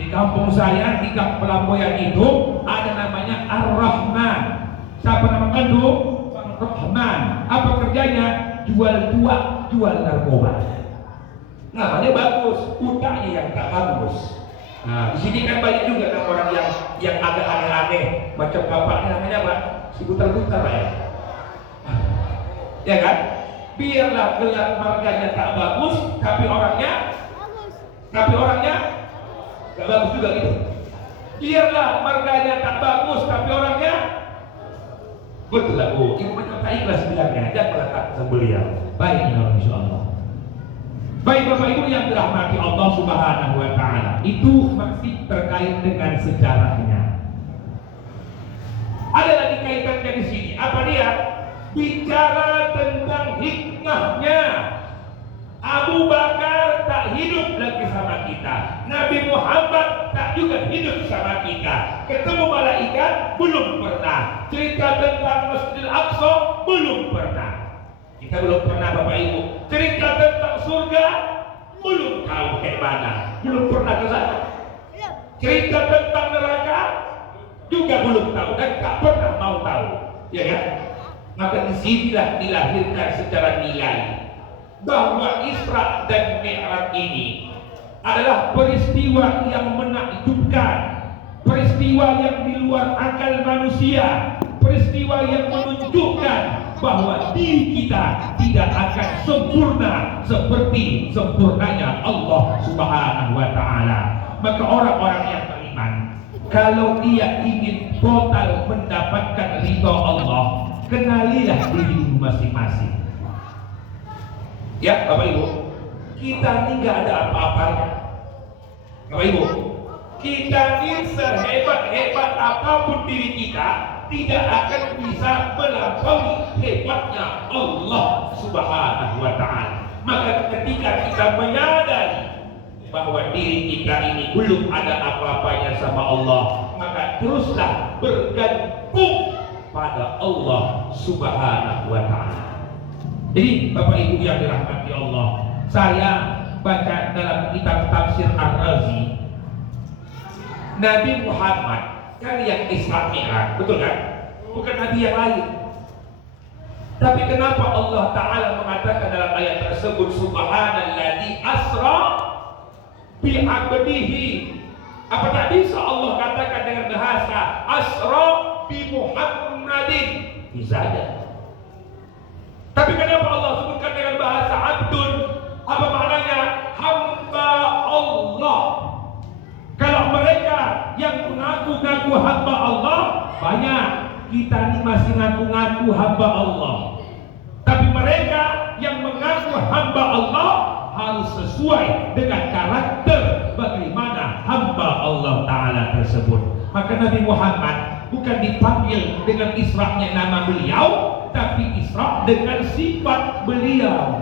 Di kampung saya, di Gang Pelamboyan itu ada namanya Ar-Rahman. Siapa nama itu? Bang Rahman. Apa kerjanya? Jual narkoba. Namanya bagus, utaknya yang tak bagus. Nah, di sini kan banyak juga orang yang agak aneh-aneh, macam bapaknya namanya apa? Si putar-putar ya. Ya kan? Biarlah gelar marganya tak bagus, tapi orangnya gak bagus juga gitu. Biarlah marganya tak bagus, tapi orangnya betul lah, Bu. Ibu macam tak ikhlas bilangnya, jangan meletak sembelian. Baik, insyaallah. Baik Bapak Ibu yang dirahmati Allah Subhanahu wa ta'ala, itu masih terkait dengan sejarahnya. Ada lagi kaitannya di sini. Apa dia? Bicara tentang hikmahnya. Abu Bakar tak hidup lagi sama kita. Nabi Muhammad tak juga hidup sama kita. Ketemu malaikat belum pernah. Cerita tentang Masjidil Aqsa belum pernah. Kita belum pernah, Bapak Ibu. Cerita tentang surga belum tahu kayak mana. Belum pernah ke sana. Cerita tentang neraka juga belum tahu dan tak pernah mau tahu. Ya kan? Maka disinilah dilahirkan secara nilai bahwa Isra dan Mi'raj ini adalah peristiwa yang menakjubkan, peristiwa yang di luar akal manusia, peristiwa yang menunjukkan bahwa diri kita tidak akan sempurna seperti sempurnanya Allah Subhanahu wa ta'ala. Maka orang-orang yang beriman, kalau dia ingin total mendapatkan ridha Allah, kenalilah diri masing-masing. Ya Bapak Ibu, kita ini nggak ada apa-apanya. Bapak Ibu, kita ini sehebat-hebat apapun diri kita, tidak akan bisa melampaui hebatnya Allah Subhanahu wa Ta'ala. Maka ketika kita menyadari bahwa diri kita ini belum ada apa-apanya sama Allah, maka teruslah bergantung pada Allah Subhanahu wa Ta'ala. Jadi Bapak Ibu yang dirahmati Allah, saya baca dalam kitab tafsir Ar-Razi, Nabi Muhammad kan yang Isra Mi'raj, betul kan? Bukan Nabi yang lain. Tapi kenapa Allah Ta'ala mengatakan dalam ayat tersebut Subhanalladzi asra bi'abdihi? Apa tak bisa Allah katakan dengan bahasa asra bi Muhammadin? Bisa aja. Tapi kenapa Allah sebutkan dengan bahasa abdun? Apa maknanya? Hamba Allah. Kalau mereka yang mengaku-ngaku hamba Allah banyak, kita ini masih ngaku-ngaku hamba Allah. Tapi mereka yang mengaku hamba Allah harus sesuai dengan karakter bagaimana hamba Allah Ta'ala tersebut. Maka Nabi Muhammad bukan dipanggil dengan Isra-nya nama beliau, tapi Isra dengan sifat beliau.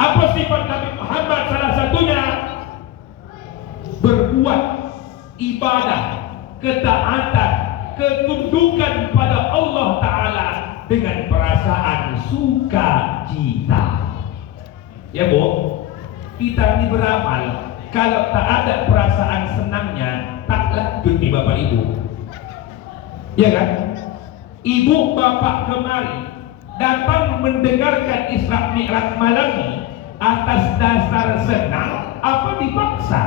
Apa sifat Nabi Muhammad? Salah satunya berbuat ibadah, ketaatan, ketundukan pada Allah Ta'ala dengan perasaan sukacita. Ya Bu, kita ini beramal, kalau tak ada perasaan senangnya, tak lanjut nih Bapak Ibu. Ya kan? Ibu bapak kemari datang mendengarkan Isra Mi'raj malam ini atas dasar senang apa dipaksa?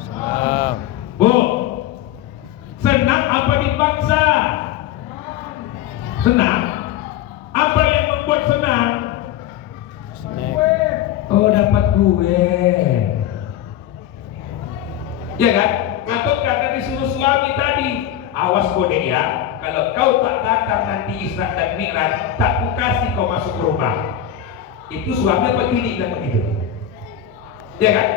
Senang. Bu, senang apa dipaksa? Senang. Apa yang membuat senang? Snack. Oh, dapat gue. Ya kan? Atau karena disuruh suami tadi, awas kode ya, kalau kau tak datang nanti Isra dan Mi'raj, tak kukasih kau masuk rumah. Itu suami apa ini bilang begitu? Ya kan?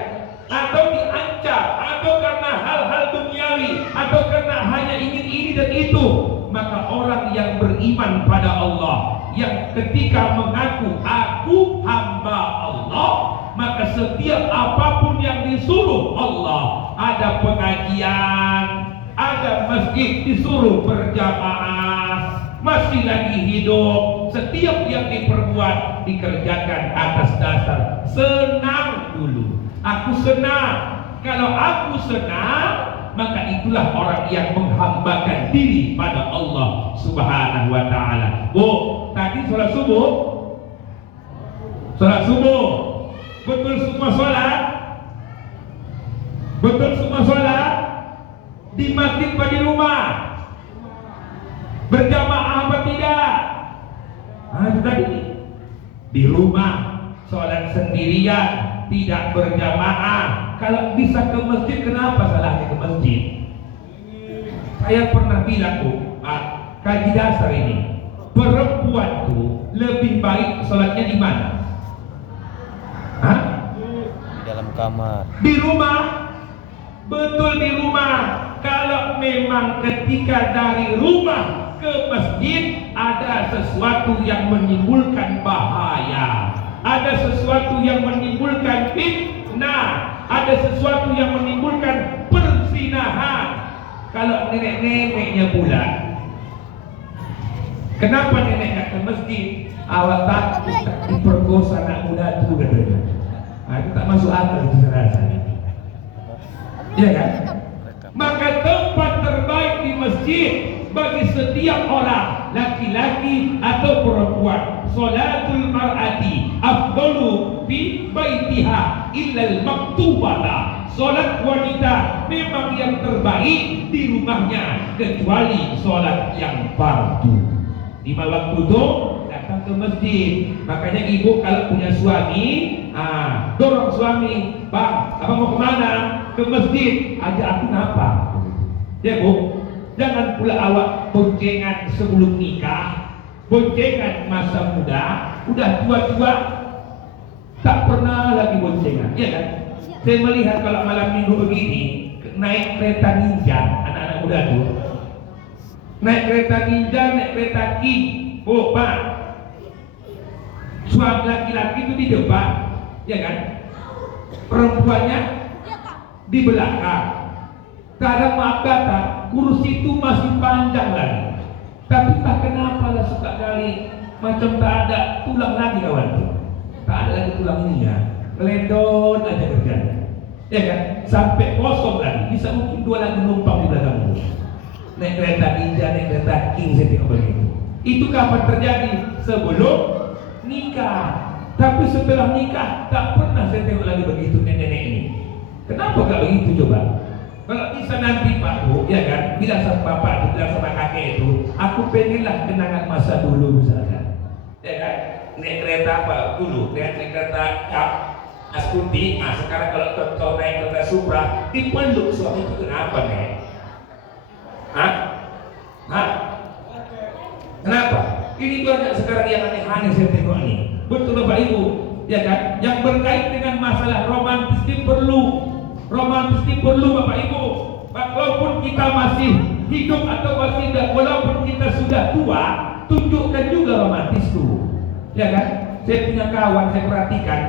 Atau diancam, atau karena hal-hal duniawi, atau karena hanya ingin ini dan itu. Maka orang yang beriman pada Allah, yang ketika mengaku aku hamba Allah, maka setiap apapun yang disuruh Allah, ada pengajian, ada masjid disuruh berjamaah, masih lagi hidup, setiap yang diperbuat dikerjakan atas dasar senang dulu. Aku senang. Kalau aku senang, maka itulah orang yang menghambakan diri pada Allah Subhanahu wa Ta'ala. Bu, tadi sholat subuh, betul semua sholat, betul semua sholat di masjid apa di rumah, berjamaah apa tidak? Itu tadi di rumah sholat sendirian, tidak berjamaah. Kalau bisa ke masjid, kenapa salahnya ke masjid? Saya pernah bilang Bu, kaji dasar ini, perempuan tuh lebih baik sholatnya di mana? Di dalam kamar. Di rumah. Betul, di rumah. Kalau memang ketika dari rumah ke masjid ada sesuatu yang menimbulkan bahaya, ada sesuatu yang menimbulkan fitnah, ada sesuatu yang menimbulkan perzinahan. Kalau nenek-neneknya pula, kenapa nenek nggak ke masjid? Awak takut diperkosa anak muda itu katanya. Itu tak masuk akal itu rasanya. Iya kan? Maka tempat terbaik di masjid bagi setiap orang, laki-laki atau perempuan, salatul mar'ati afdalu fi baitiha illa al-maktubata. Salat wanita memang yang terbaik di rumahnya kecuali salat yang fardu. 5 waktu itu datang ke masjid. Makanya ibu kalau punya suami, dorong suami, bang, abang mau kemana? Ke masjid. Ajak aku kenapa? Ya Bu, jangan pula awak boncengan sebelum nikah, boncengan masa muda, udah tua-tua tak pernah lagi boncengan, ya kan? Saya melihat kalau malam minggu begini naik kereta ninja, anak-anak muda tuh naik kereta ninja, naik kereta king. Oh pak, suami laki-laki itu di depan, ya kan? Perempuannya di belakang. Kadang maaf kata, kursi itu masih panjang lagi. Tapi tak kenapa lah suka kali macam tak ada tulang lagi kawan tuh. Tak ada lagi tulang ini ya. Kelendon aja kerjanya. Ya kan? Sampai kosong lagi. Bisa mungkin 2 lagi numpang di belakang itu. Naik kereta ninja, naik kereta king, saya tengok begitu. Itu kapan terjadi? Sebelum nikah. Tapi setelah nikah tak pernah saya tengok lagi begitu nenek-nenek ini. Kenapa gak begitu coba? Kalau bisa nanti Pak Bu, ya kan, bilang sama bapak, bilang sama kakek itu, aku pengenlah kenangan masa dulu misalnya, ya kan, naik kereta apa dulu, naik kereta Kap Askunti, nah sekarang kalau contoh naik kereta Supra, dipeluk suami itu kenapa nih? Hah? Hah? Kenapa? Ini banyak sekarang yang aneh-aneh saya tengok ini. Betul Bapak Ibu, ya kan, yang berkait dengan masalah romantis ini perlu. Romantis ini perlu Bapak Ibu. Walaupun kita masih hidup atau masih tidak, walaupun kita sudah tua, tunjukkan juga romantis itu. Ya kan? Saya punya kawan, saya perhatikan,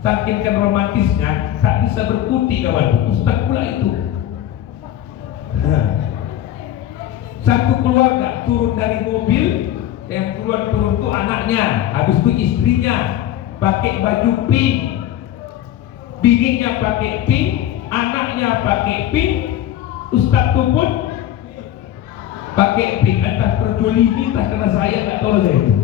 saking kan romantisnya, tak bisa berkutik kawan. Ustaz pula itu. Satu keluarga turun dari mobil, yang turun itu anaknya, habis itu istrinya pakai baju pink, bininya pakai pink, anaknya pakai pink, Ustaz tu pun pakai pink. Entah terjolimi, entah kena saya, nggak tahu saya itu.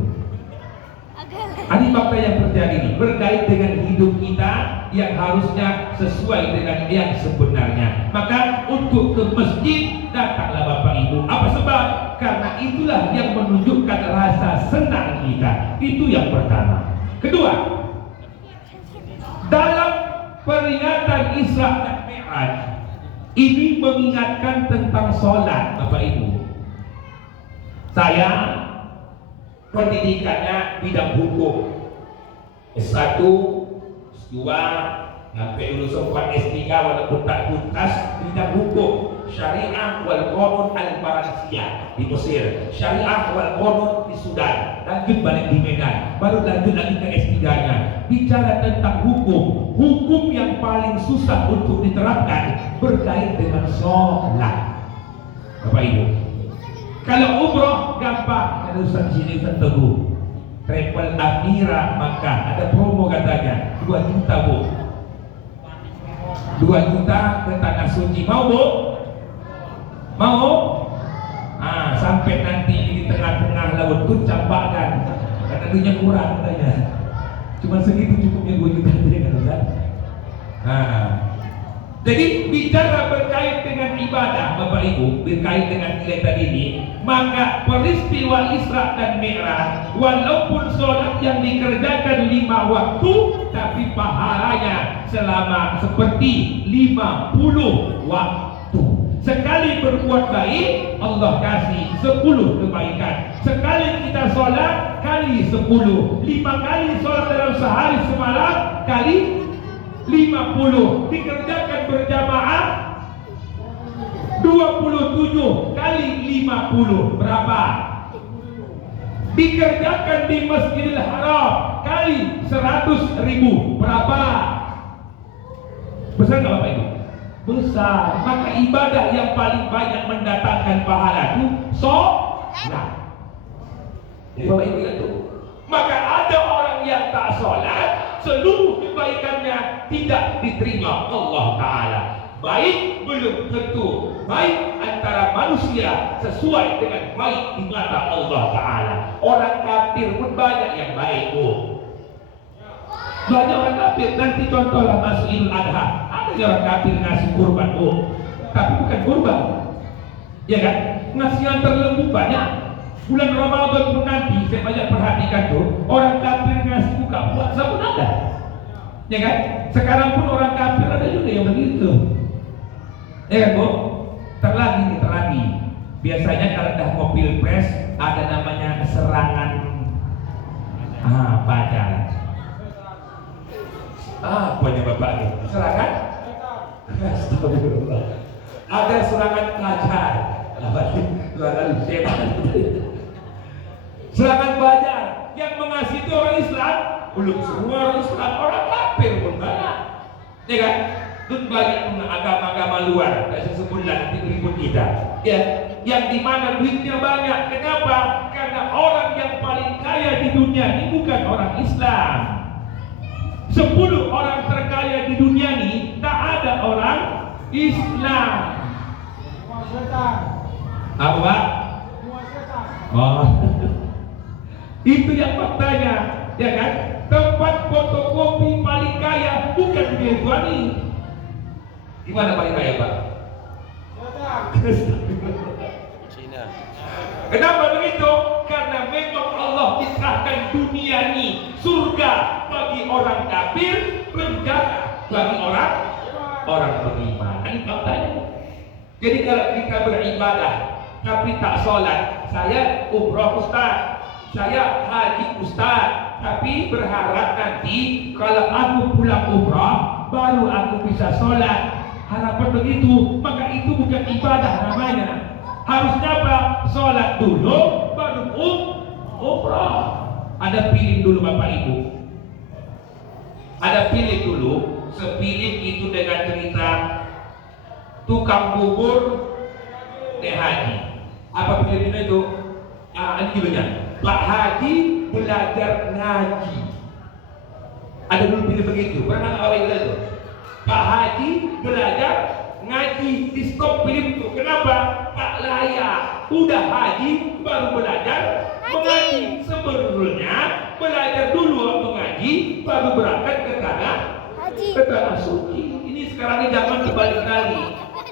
Ini fakta yang terjadi ini berkait dengan hidup kita yang harusnya sesuai dengan yang sebenarnya. Maka untuk ke masjid datanglah Bapak Ibu. Apa sebab? Karena itulah yang menunjukkan rasa senang kita. Itu yang pertama. Kedua, dalam peringatan Isra dan Mi'raj ini mengingatkan tentang sholat Bapak Ibu. Saya pendidikannya bidang hukum, S1, S2, sampai lulus 4 S3 walaupun tak tuntas bidang hukum, syariah wal qanun al-Faransiyah di Mesir, syariah wal qanun di Sudan, lanjut balik di Medan, baru lanjut lagi ke S3-nya. Bicara tentang hukum yang paling susah untuk diterapkan berkait dengan sholat Bapak Ibu. Kalau umroh gampang, ada Ustaz sini Ustaz Teguh. Travel Amira Makkah, ada promo katanya 2 juta Bu. 2 juta ke tanah suci. Mau Bu? Mau? Ah, sampai nanti di tengah-tengah laut tuh campakkan. Karena duitnya kurang katanya. Cuma segitu cukupnya 2 juta aja kan Ustaz. Nah, jadi bicara berkait dengan ibadah Bapak Ibu, berkait dengan nilai tadi ini, maka peristiwa Isra dan Mi'raj walaupun sholat yang dikerjakan 5 waktu, tapi pahalanya selama seperti 50 waktu. Sekali berbuat baik, Allah kasih 10 kebaikan. Sekali kita sholat, kali 10. 5 kali sholat dalam sehari semalam, kali 50. Dikerjakan berjamaah 27 kali 50 berapa? Dikerjakan di Masjidil Haram kali 100.000 berapa? Besar nggak Bapak Ibu? Besar. Maka ibadah yang paling banyak mendatangkan pahala itu sholat. Jadi Bapak Ibu lihat tuh. Maka ada orang yang tak sholat, seluruh kebaikannya tidak diterima Allah Ta'ala. Baik belum tentu baik antara manusia sesuai dengan baik di mata Allah Ta'ala. Orang kafir pun banyak yang baik Bu. Banyak orang kafir. Nanti contohlah masuk Idul Adha, ada orang kafir ngasih kurban Bu, tapi bukan kurban, ya kan? Ngasih yang terlembu banyak. Bulan Ramadan pun nanti saya banyak perhatikan tuh, orang kafir ngasih buka puasa pun ada, ya kan? Sekarang pun orang kafir ada juga yang begitu, ya kan Bu? Terlagi. Biasanya kalau dah mau pilpres ada namanya serangan pacar. Apanya Bapak ini? Serangan? Astagfirullah. Ada serangan kacar. Serangan setan. Serangan bajar yang mengasihi orang Islam. Belum semua orang Islam, orang kafir pun banyak. Ya kan? Itu banyak agama-agama luar. Tidak sebutlah nanti berikut kita. Ya, yang dimana duitnya banyak. Kenapa? Karena orang yang paling kaya di dunia ini bukan orang Islam. 10 orang terkaya di dunia ini tak ada orang Islam. Apa Pak? Oh. Itu yang faktanya, ya kan? Tempat fotokopi paling kaya bukan di Tuani. Di mana paling kaya Pak? Cina. Kenapa begitu? Karena memang Allah kisahkan dunia ini surga bagi orang kafir, penjara bagi orang beriman. Ini faktanya. Jadi kalau kita beribadah tapi tak sholat, saya umroh Ustaz, saya haji Ustaz, tapi berharap nanti kalau aku pulang umroh baru aku bisa sholat. Harapan begitu, maka itu bukan ibadah namanya. Harusnya apa? Sholat dulu baru umroh. Ada pilih dulu Bapak Ibu. Ada pilih dulu. Sepilih itu dengan cerita tukang bubur Nek Haji. Apa pilih itu? Ini judulnya Pak Haji belajar ngaji. Ada dulu pilih begitu. Pernah nggak awal itu? Pak Haji belajar ngaji. Di stop film itu. Kenapa? Tak layak. Udah haji baru belajar mengaji. Sebetulnya belajar dulu waktu ngaji baru berangkat ke tanah suci. Ini sekarang ini zaman terbalik lagi.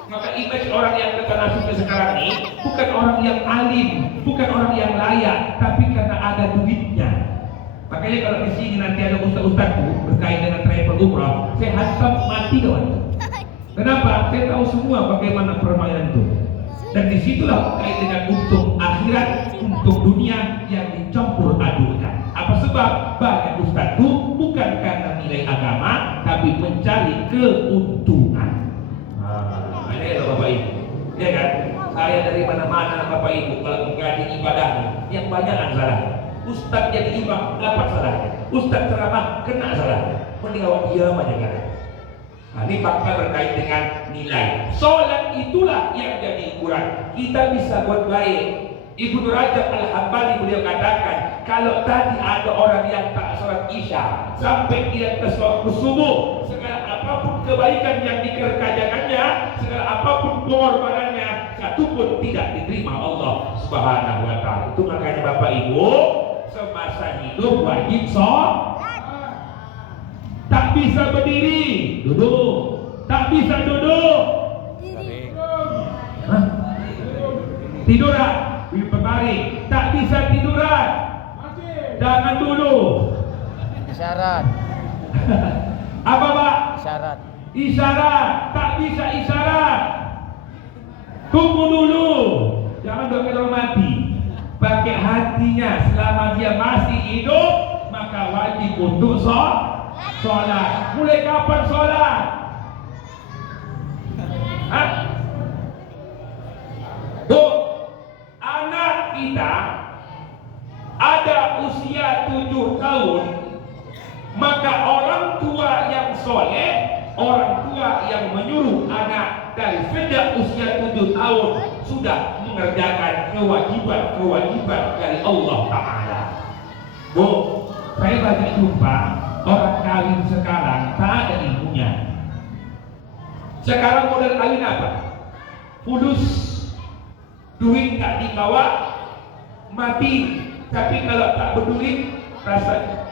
Maka image orang yang ke tanah suci sekarang ini bukan orang yang alim, bukan orang yang layak, tapi karena ada duitnya. Makanya kalau di sini nanti ada ustaz-ustazku berkait dengan travel umrah, saya hantam mati kawan. Kenapa? Saya tahu semua bagaimana permainan itu. Dan disitulah kait dengan untuk akhirat, untuk dunia yang dicampur adukan. Apa sebab? Banyak ustaz itu bukan karena nilai agama, tapi mencari keuntungan. Ini loh Bapak Ibu, ya kan? Saya dari mana-mana Bapak Ibu kalau mengkaji ibadahnya, yang banyak salah. Ustaz jadi imam dapat salahnya, ustaz ceramah kena salahnya. Mending awak diam aja kan. Nah, ini fakta berkait dengan nilai. Sholat itulah yang jadi ukuran. Kita bisa buat baik. Ibnu Rajab Al-Hambali beliau katakan, kalau tadi ada orang yang tak sholat isya sampai dia ke sholat subuh, segala apapun kebaikan yang dikerjakannya, segala apapun pengorbanannya, satu pun tidak diterima Allah Subhanahu wa Ta'ala. Itu makanya Bapak Ibu, semasa hidup wajib sholat. Tak bisa berdiri, duduk. Tak bisa duduk, tiduran. Berbaring. Tak bisa tiduran, jangan dulu. Isyarat. Apa Pak? Isyarat. Isyarat. Tak bisa isyarat, tunggu dulu. Jangan pakai orang mati, pakai hatinya. Selama dia masih hidup, maka wajib untuk sholat. Mulai kapan sholat? Bu, anak kita ada usia 7 tahun, maka orang tua yang soleh, orang tua yang menyuruh anak dari sejak usia 7 tahun sudah mengerjakan kewajiban dari Allah Ta'ala. Bu, saya banyak jumpa orang kawin sekarang tak ada ilmunya. Sekarang model kawin apa? Fulus, duit tak dibawa, mati. Tapi kalau tak berduit, rasanya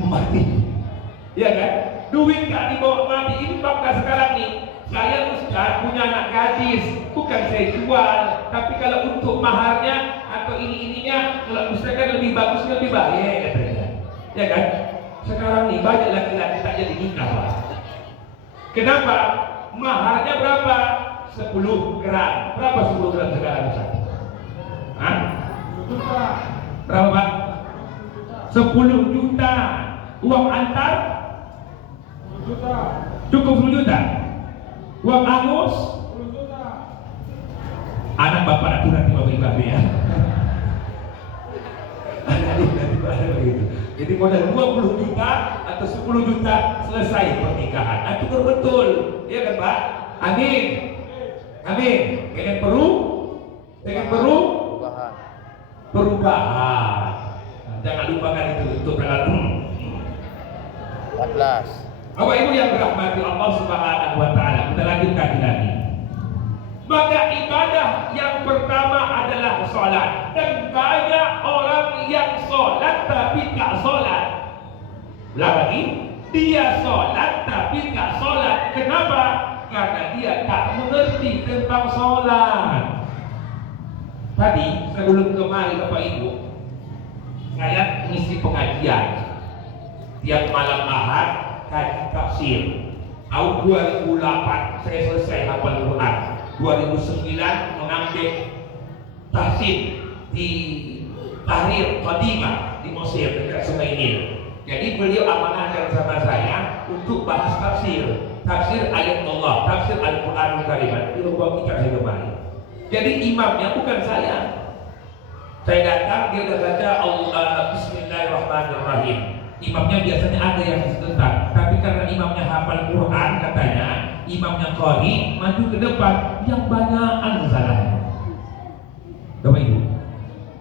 mati. Ya kan? Duit tak dibawa, mati. Ini fakta sekarang nih. Saya Ustaz punya anak gadis, bukan saya jual, tapi kalau untuk maharnya atau ininya, kalau Ustaz kan lebih bagus, lebih baik katanya. Ya kan? Sekarang nih banyak laki-laki tak jadi nikah, Pak. Kenapa? Maharnya berapa? 10 gram. Berapa 10 gram sekarang Ustaz? Hah? Berapa Pak? 10 juta. Uang antar cukup 10 juta. Uang angus anak bapak nanti bapak ibu ya. Nanti begitu. Jadi modal 20 juta atau 10 juta selesai pernikahan. Nah, itu betul, iya kan Pak? Amin. Amin. Pengen perubahan. Nah, jangan lupakan itu untuk tanggal 14. Bapak Ibu yang dirahmati Allah Subhanahu wa taala, kita lanjutkan lagi. Maka ibadah yang pertama adalah sholat, dan banyak orang yang sholat tapi tak sholat. Ulang lagi, dia sholat tapi tak sholat. Kenapa? Karena dia tak mengerti tentang sholat. Tadi sebelum kemari Bapak Ibu, saya ngisi pengajian tiap malam Ahad kaji tafsir. Tahun 2008 saya selesai hafal Quran. 2009 mengambil tafsir di Tahrir Qadimah di Mesir dekat Sungai Nil. Jadi beliau amanahkan sama saya untuk bahas tafsir ayat Allah, tafsir Al-Quran Al-Karim. Itu buat kita saya kembali. Jadi imamnya bukan saya. Saya datang, dia udah baca Bismillahirrahmanirrahim. Imamnya biasanya ada yang sebentar, tapi karena imamnya hafal Quran katanya, imamnya qari maju ke depan, yang banyak salahnya. Bapak Ibu,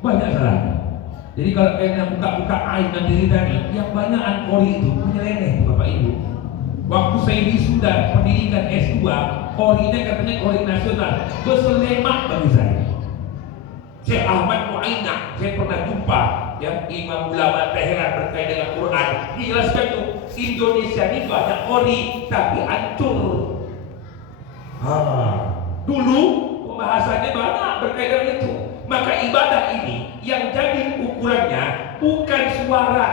banyak salahnya. Jadi kalau kalian buka-buka aib dan diri tadi, yang banyak qari itu menyeleneh Bapak Ibu. Waktu saya wisuda pendidikan S2, qarinya katanya qari nasional, beselemak bagi saya. Syekh Ahmad Mu'ainah, saya pernah jumpa ya, imam ulama Teheran berkait dengan Quran. Dijelaskan tuh, Indonesia ini banyak qari tapi hancur. Dulu pembahasannya banyak berkait dengan itu. Maka ibadah ini yang jadi ukurannya bukan suara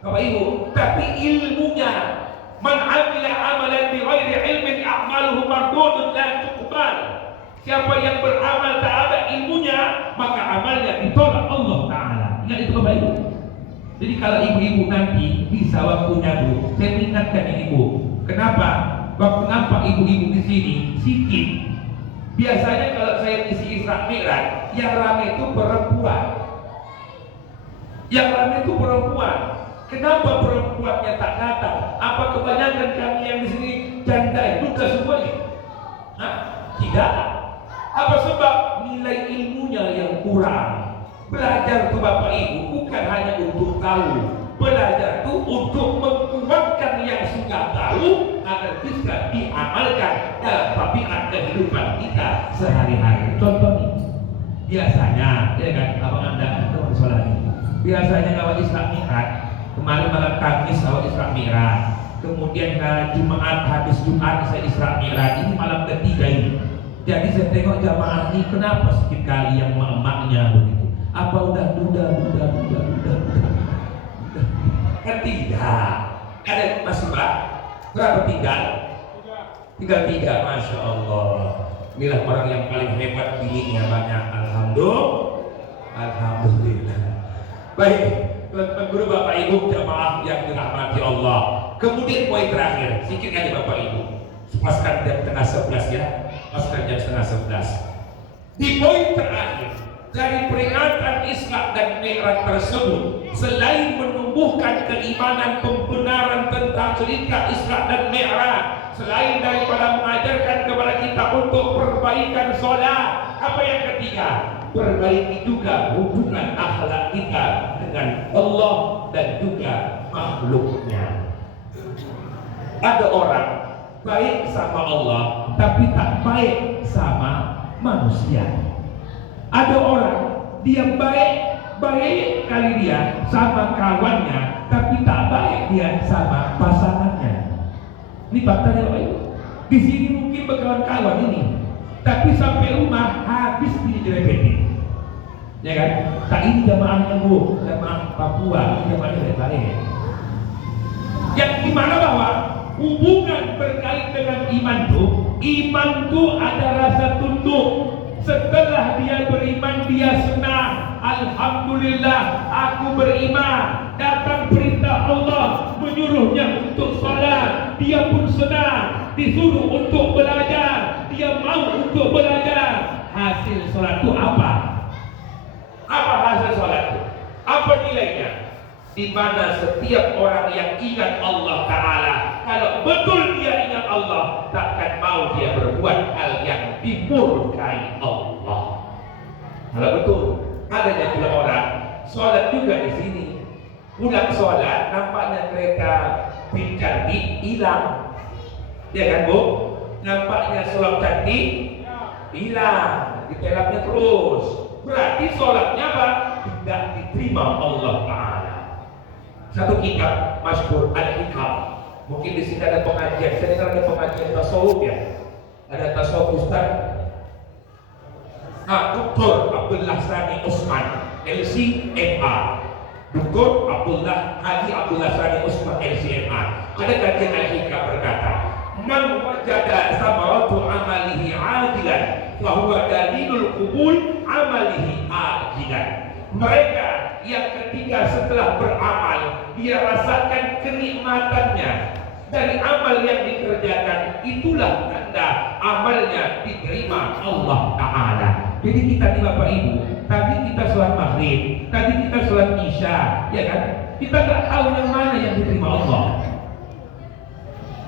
Bapak Ibu, tapi ilmunya. Man amila amalan bi ghairi ilmin a'maluhu mardudun la tuqbal. Siapa yang beramal tak ada ilmunya, maka amalnya ditolak Allah Ta'ala. Ingat itu Bapak Ibu. Jadi kalau ibu-ibu nanti bisa waktunya Bu, saya ingatkan ini Bu. Kenapa? Waktu nampak ibu-ibu di sini sikit. Biasanya kalau saya isi Isra Mi'raj, yang ramai itu perempuan. Yang ramai itu perempuan. Kenapa perempuannya tak datang? Apa kebanyakan kami yang di sini janda juga semuanya? Hah? Tidak. Apa sebab? Nilai ilmunya yang kurang. Belajar itu Bapak Ibu bukan hanya untuk tahu. Belajar itu untuk menguatkan yang sudah tahu agar bisa diamalkan dalam tabiat kehidupan kita sehari-hari. Contoh nih, biasanya, ya kan, abang Anda itu sholat ini. Biasanya kalau Isra Mi'raj, kemarin malam Kamis kalau Isra Mi'raj, kemudian Jumat, habis Jumat saya Isra Mi'raj, ini malam ketiga ini. Jadi saya tengok jamaah ini, kenapa sedikit kali yang emaknya begitu? Apa udah duda. Kan tidak. Ada masih Pak? Berapa tinggal? Tinggal 3, Masya Allah. Inilah orang yang paling hebat, bininya banyak. Alhamdulillah. Baik, teman-teman guru Bapak Ibu jamaah yang dirahmati Allah. Kemudian poin terakhir, sedikit aja Bapak Ibu. Paskan jam setengah 11 ya. Paskan jam setengah 11. Di poin terakhir dari peringatan Isra dan Mi'raj tersebut, selain menumbuhkan keimanan pembenaran tentang cerita Isra dan Mi'raj, selain daripada mengajarkan kepada kita untuk perbaikan sholat, apa yang ketiga? Perbaiki juga hubungan akhlak kita dengan Allah dan juga makhluknya. Ada orang baik sama Allah tapi tak baik sama manusia. Ada orang dia baik kali dia sama kawannya, tapi tak baik dia sama pasangannya. Ini faktanya Bapak Ibu. Di sini mungkin berkawan-kawan ini, tapi sampai rumah habis direpetin. Ya kan? Tak ini jamaahnya Bu, jamaah Papua, ini jamaahnya baik. Yang dimana bahwa hubungan berkait dengan iman itu ada rasa tunduk. Setelah dia beriman, dia senang Alhamdulillah, aku beriman. Datang perintah Allah menyuruhnya untuk salat, dia pun senang. Disuruh untuk belajar, dia mau untuk belajar. Hasil salat itu apa? Apa hasil salat itu? Apa nilainya? Di mana setiap orang yang ingat Allah Ta'ala, kalau betul dia ingat Allah, takkan mau dia berbuat hal yang dimurkai Allah. Kalau betul, adanya pula orang sholat juga di sini, pulang sholat nampaknya kereta pin cantik hilang, ya kan Bu? Nampaknya sholat cantik hilang, ditelapnya terus. Berarti sholatnya apa? Tidak diterima Allah Ta'ala. Satu kitab masyhur Al-Hikam. Mungkin di sini ada pengajian. Saya dengar ada pengajian tasawuf ya. Ada tasawuf Ustaz Dr. Abdullah Sani Usman LCMA. Dr. Abdullah Haji Abdullah Sani Usman LCMA. Ada kajian Al-Hikam berkata, "Man wajada samaratu amalihi ajilan, fahuwa dalilul qubul amalihi ajilan." Mereka yang ketika setelah beramal dia rasakan kenikmatannya dari amal yang dikerjakan, itulah tanda amalnya diterima Allah Ta'ala. Jadi kita nih Bapak Ibu, tadi kita sholat maghrib, tadi kita sholat isya, ya kan? Kita nggak tahu yang mana yang diterima Allah.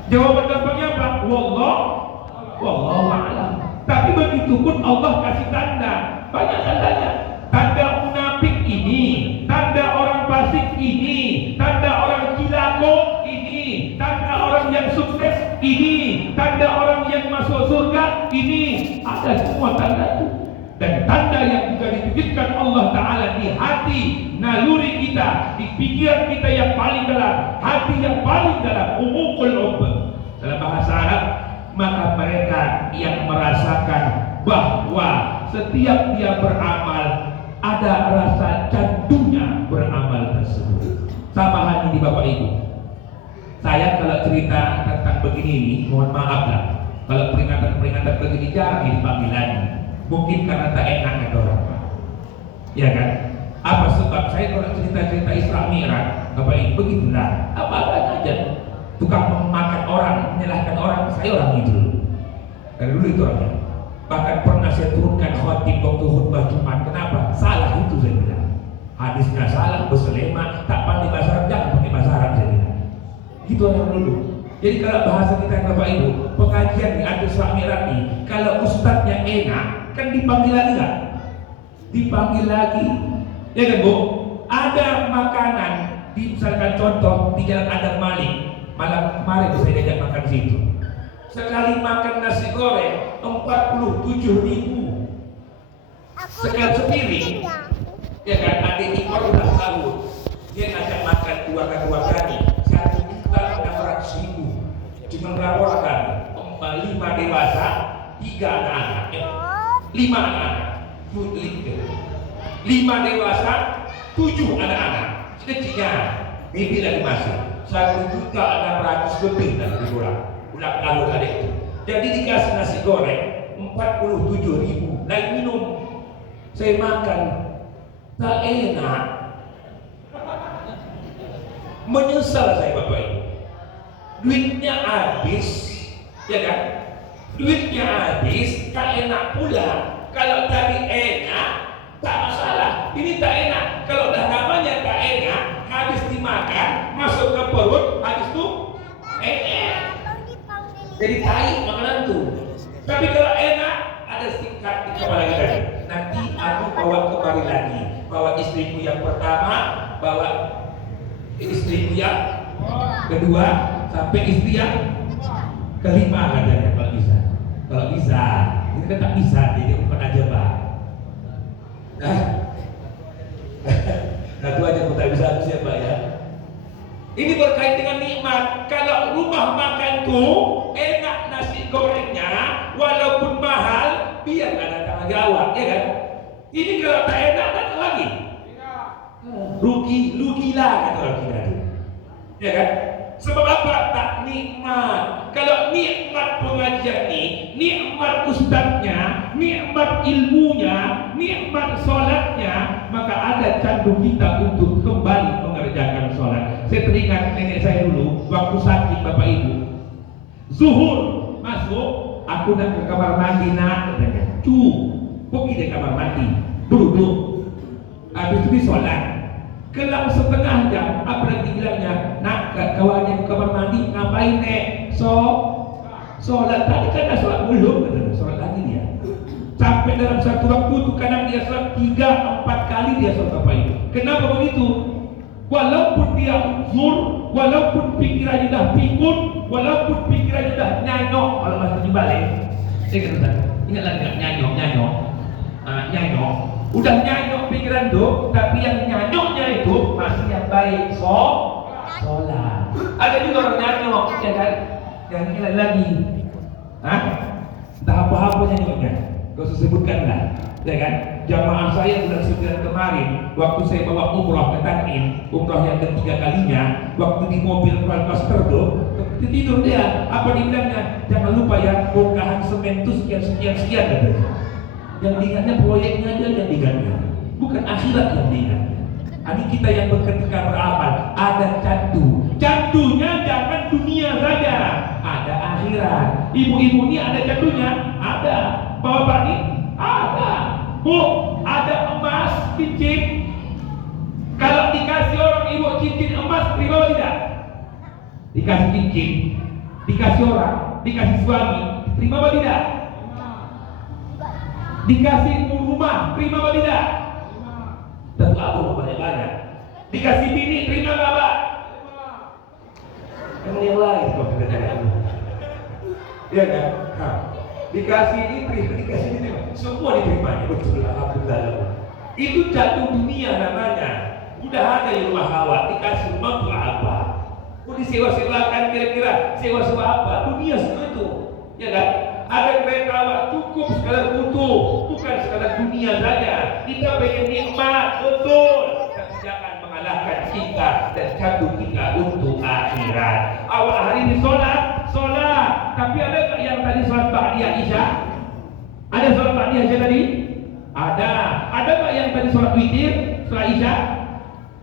Jawaban gampangnya apa? Wallahu a'lam. Tapi begitu pun Allah kasih tanda, banyak tandanya. Tanda munafik ini, tanda orang fasik ini, tanda orang kilako ini, tanda orang yang sukses ini, tanda orang yang masuk surga ini, ada semua tanda itu. Dan tanda yang juga dititipkan Allah Ta'ala di hati naluri kita, di pikiran kita yang paling dalam, hati yang paling dalam, umukul dalam bahasa Arab. Maka mereka yang merasakan bahwa setiap dia beramal ada rasa candunya beramal tersebut. Sama halnya di Bapak Ibu. Saya kalau cerita tentang begini ini, mohon maaf lah. Kalau peringatan begini jarang dipanggil lagi. Mungkin karena tak enak kata orang. Ya kan? Apa sebab saya kalau cerita-cerita Isra Mi'raj, Bapak Ibu begitulah. Apa aja. Tukang memakan orang, menyalahkan orang, saya orang itu dulu. Dari dulu itu orangnya. Bahkan pernah saya turunkan khotib waktu khutbah Jumat. Kenapa? Salah itu saya bilang. Hadisnya salah, berselema, tak pandai bahasa Arab, jangan pakai bahasa Arab saya bilang. Gitu orang dulu. Jadi kalau bahasa kita Bapak Ibu, pengajian di Adus Mi'raj ini, kalau ustadznya enak, kan dipanggil lagi nggak? Dipanggil lagi. Ya kan Bu? Ada makanan, misalkan contoh di Jalan Adam Malik, malam kemarin saya diajak makan situ. Sekali makan nasi goreng 47.000. Sekali sepiring. Ya kan, adik Ikor udah tahu. Dia ngajak makan dua kali. 1.600.000. Cuma berapa orang? 5 dewasa, 3 anak-anak. 5 anak-anak. 5 dewasa, 7 anak-anak. Kecilnya, bibi lagi masih 1.600.000 lebih dan kurang. Ulang tahun adik itu. Jadi dikasih nasi goreng 47.000. Lain minum. Saya makan tak enak. Menyesal saya Bapak Ibu. Duitnya habis, ya kan? Duitnya habis, tak enak pula. Kalau tadi enak, tak masalah. Ini tak enak. Kalau dah namanya tak enak, habis dimakan, masuk ke perut, habis itu enak. Jadi tai makanan tuh. Tapi kalau enak, ada singkat di kepala kita. Nanti aku bawa kembali lagi. Bawa istriku yang pertama, bawa istriku yang kedua, sampai istri yang kelima katanya kalau bisa. Kalau bisa, ini kan tak bisa, jadi bukan aja Pak. Nah itu aja pun tak bisa harus ya Pak ya. Ini berkait dengan nikmat. Kalau rumah makanku enak nasi gorengnya, walaupun mahal, biar ada tanggung jawab, ya kan? Ini kalau tak enak, tak lagi. Rugilah kata orang kita itu, ya kan? Sebab apa? Tak nikmat. Kalau nikmat pengajian ini, nikmat ustadznya, nikmat ilmunya, nikmat sholatnya, maka ada candu kita untuk kembali mengerjakan sholat. Saya teringat nenek saya dulu waktu sakit, Bapak Ibu. Zuhur masuk, aku nak ke kamar mandi nak, katanya. Pergi di kamar mandi, duduk. Habis itu disolat. Kelang setengah jam, apa yang dibilangnya? Nak kawannya ke kamar mandi, ngapain nek? Solat tadi kan dah solat belum, katanya. Solat lagi dia. Sampai dalam satu waktu itu kadang dia sholat 3-4 kali dia sholat Bapak Ibu. Kenapa begitu? Walaupun dia uzur, walaupun pikirannya dah pikun, walaupun pikirannya dah nyanyok, kalau bahasa Jawa balik, saya kata ingat lagi nggak nyanyok, nyanyok. Udah nyanyok pikiran tuh, tapi yang nyanyoknya itu masih yang baik, sholat. Ada juga orang nyanyok, ya kan? Yang ini lagi, tak apa-apa nyanyoknya. Gak usah sebutkan lah, ya kan? Jamaah saya bulan 9 kemarin, waktu saya bawa umroh ke Takin, umroh yang ketiga kalinya, waktu di mobil Pastor tuh, tidur dia, apa dibilangnya? Jangan lupa ya, bongkahan semen itu sekian katanya. Yang diingatnya proyeknya aja yang diingatnya, bukan akhirat yang diingatnya. Ini kita yang ketika beramal, ada candunya jangan dunia saja, ada akhirat. Ibu-ibu ini ada candunya, ada. Bapak ini ada. Bu, ada emas cincin. Kalau dikasih orang ibu cincin emas, terima atau tidak? Dikasih cincin, dikasih orang, dikasih suami, terima atau tidak? Dikasih rumah, terima atau tidak? Tentu aku banyak-banyak. Dikasih bini, terima nggak Pak? Yang lain kok kita. Iya kan? Dikasih ini terima, dikasih ini terima, semua diterimanya, betul, alhamdulillah. Itu jatuh dunia namanya. Udah ada yang rumah kawat, dikasih rumah untuk apa? Mau disewa-sewakan kira-kira, sewa-sewa apa? Dunia semua itu, ya kan? Ada kereta cukup sekadar butuh, bukan sekadar dunia saja. Kita pengen nikmat, betul. Tapi jangan mengalahkan cinta dan candu kita untuk akhirat. Awal hari ini sholat. Tapi ada tak yang tadi sholat ba'diyah Isya? Ada sholat ba'diyah Isya tadi? Ada. Ada tak yang tadi sholat witir setelah Isya?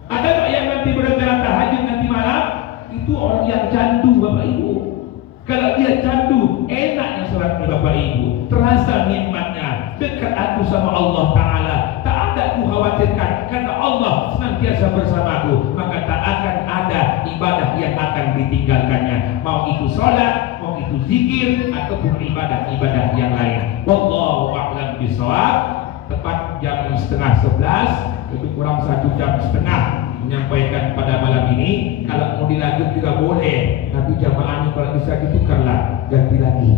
Ada tak yang nanti berjalan tahajud nanti malam? Itu orang yang candu Bapak Ibu. Kalau dia candu, enaknya sholatnya Bapak Ibu, terasa nikmatnya, dekat aku sama Allah Ta'ala. Tak ada aku khawatirkan, karena Allah senantiasa bersamaku, maka tak akan ada ibadah yang akan ditinggalkannya. Mau itu sholat, mau itu zikir, ataupun ibadah-ibadah yang lain. Wallahu a'lam bishawab. Tepat jam 10:30, itu kurang 1 jam setengah menyampaikan pada malam ini. Kalau mau dilanjut juga boleh, tapi jamaahnya kalau bisa ditukarlah, ganti lagi.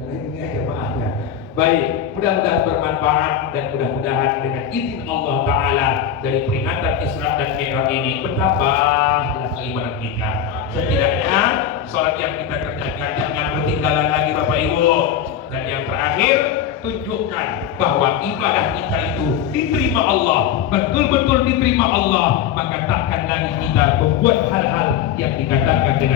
Karena ini aja jamaahnya. Baik, mudah-mudahan bermanfaat dan mudah-mudahan dengan izin Allah Ta'ala dari peringatan Isra dan Mi'raj ini bertambahlah keimanan kita. Setidaknya sholat yang kita kerjakan jangan ketinggalan lagi Bapak Ibu. Dan yang terakhir, tunjukkan bahwa ibadah kita itu diterima Allah, betul-betul diterima Allah, maka takkan lagi kita membuat hal-hal yang dikatakan dengan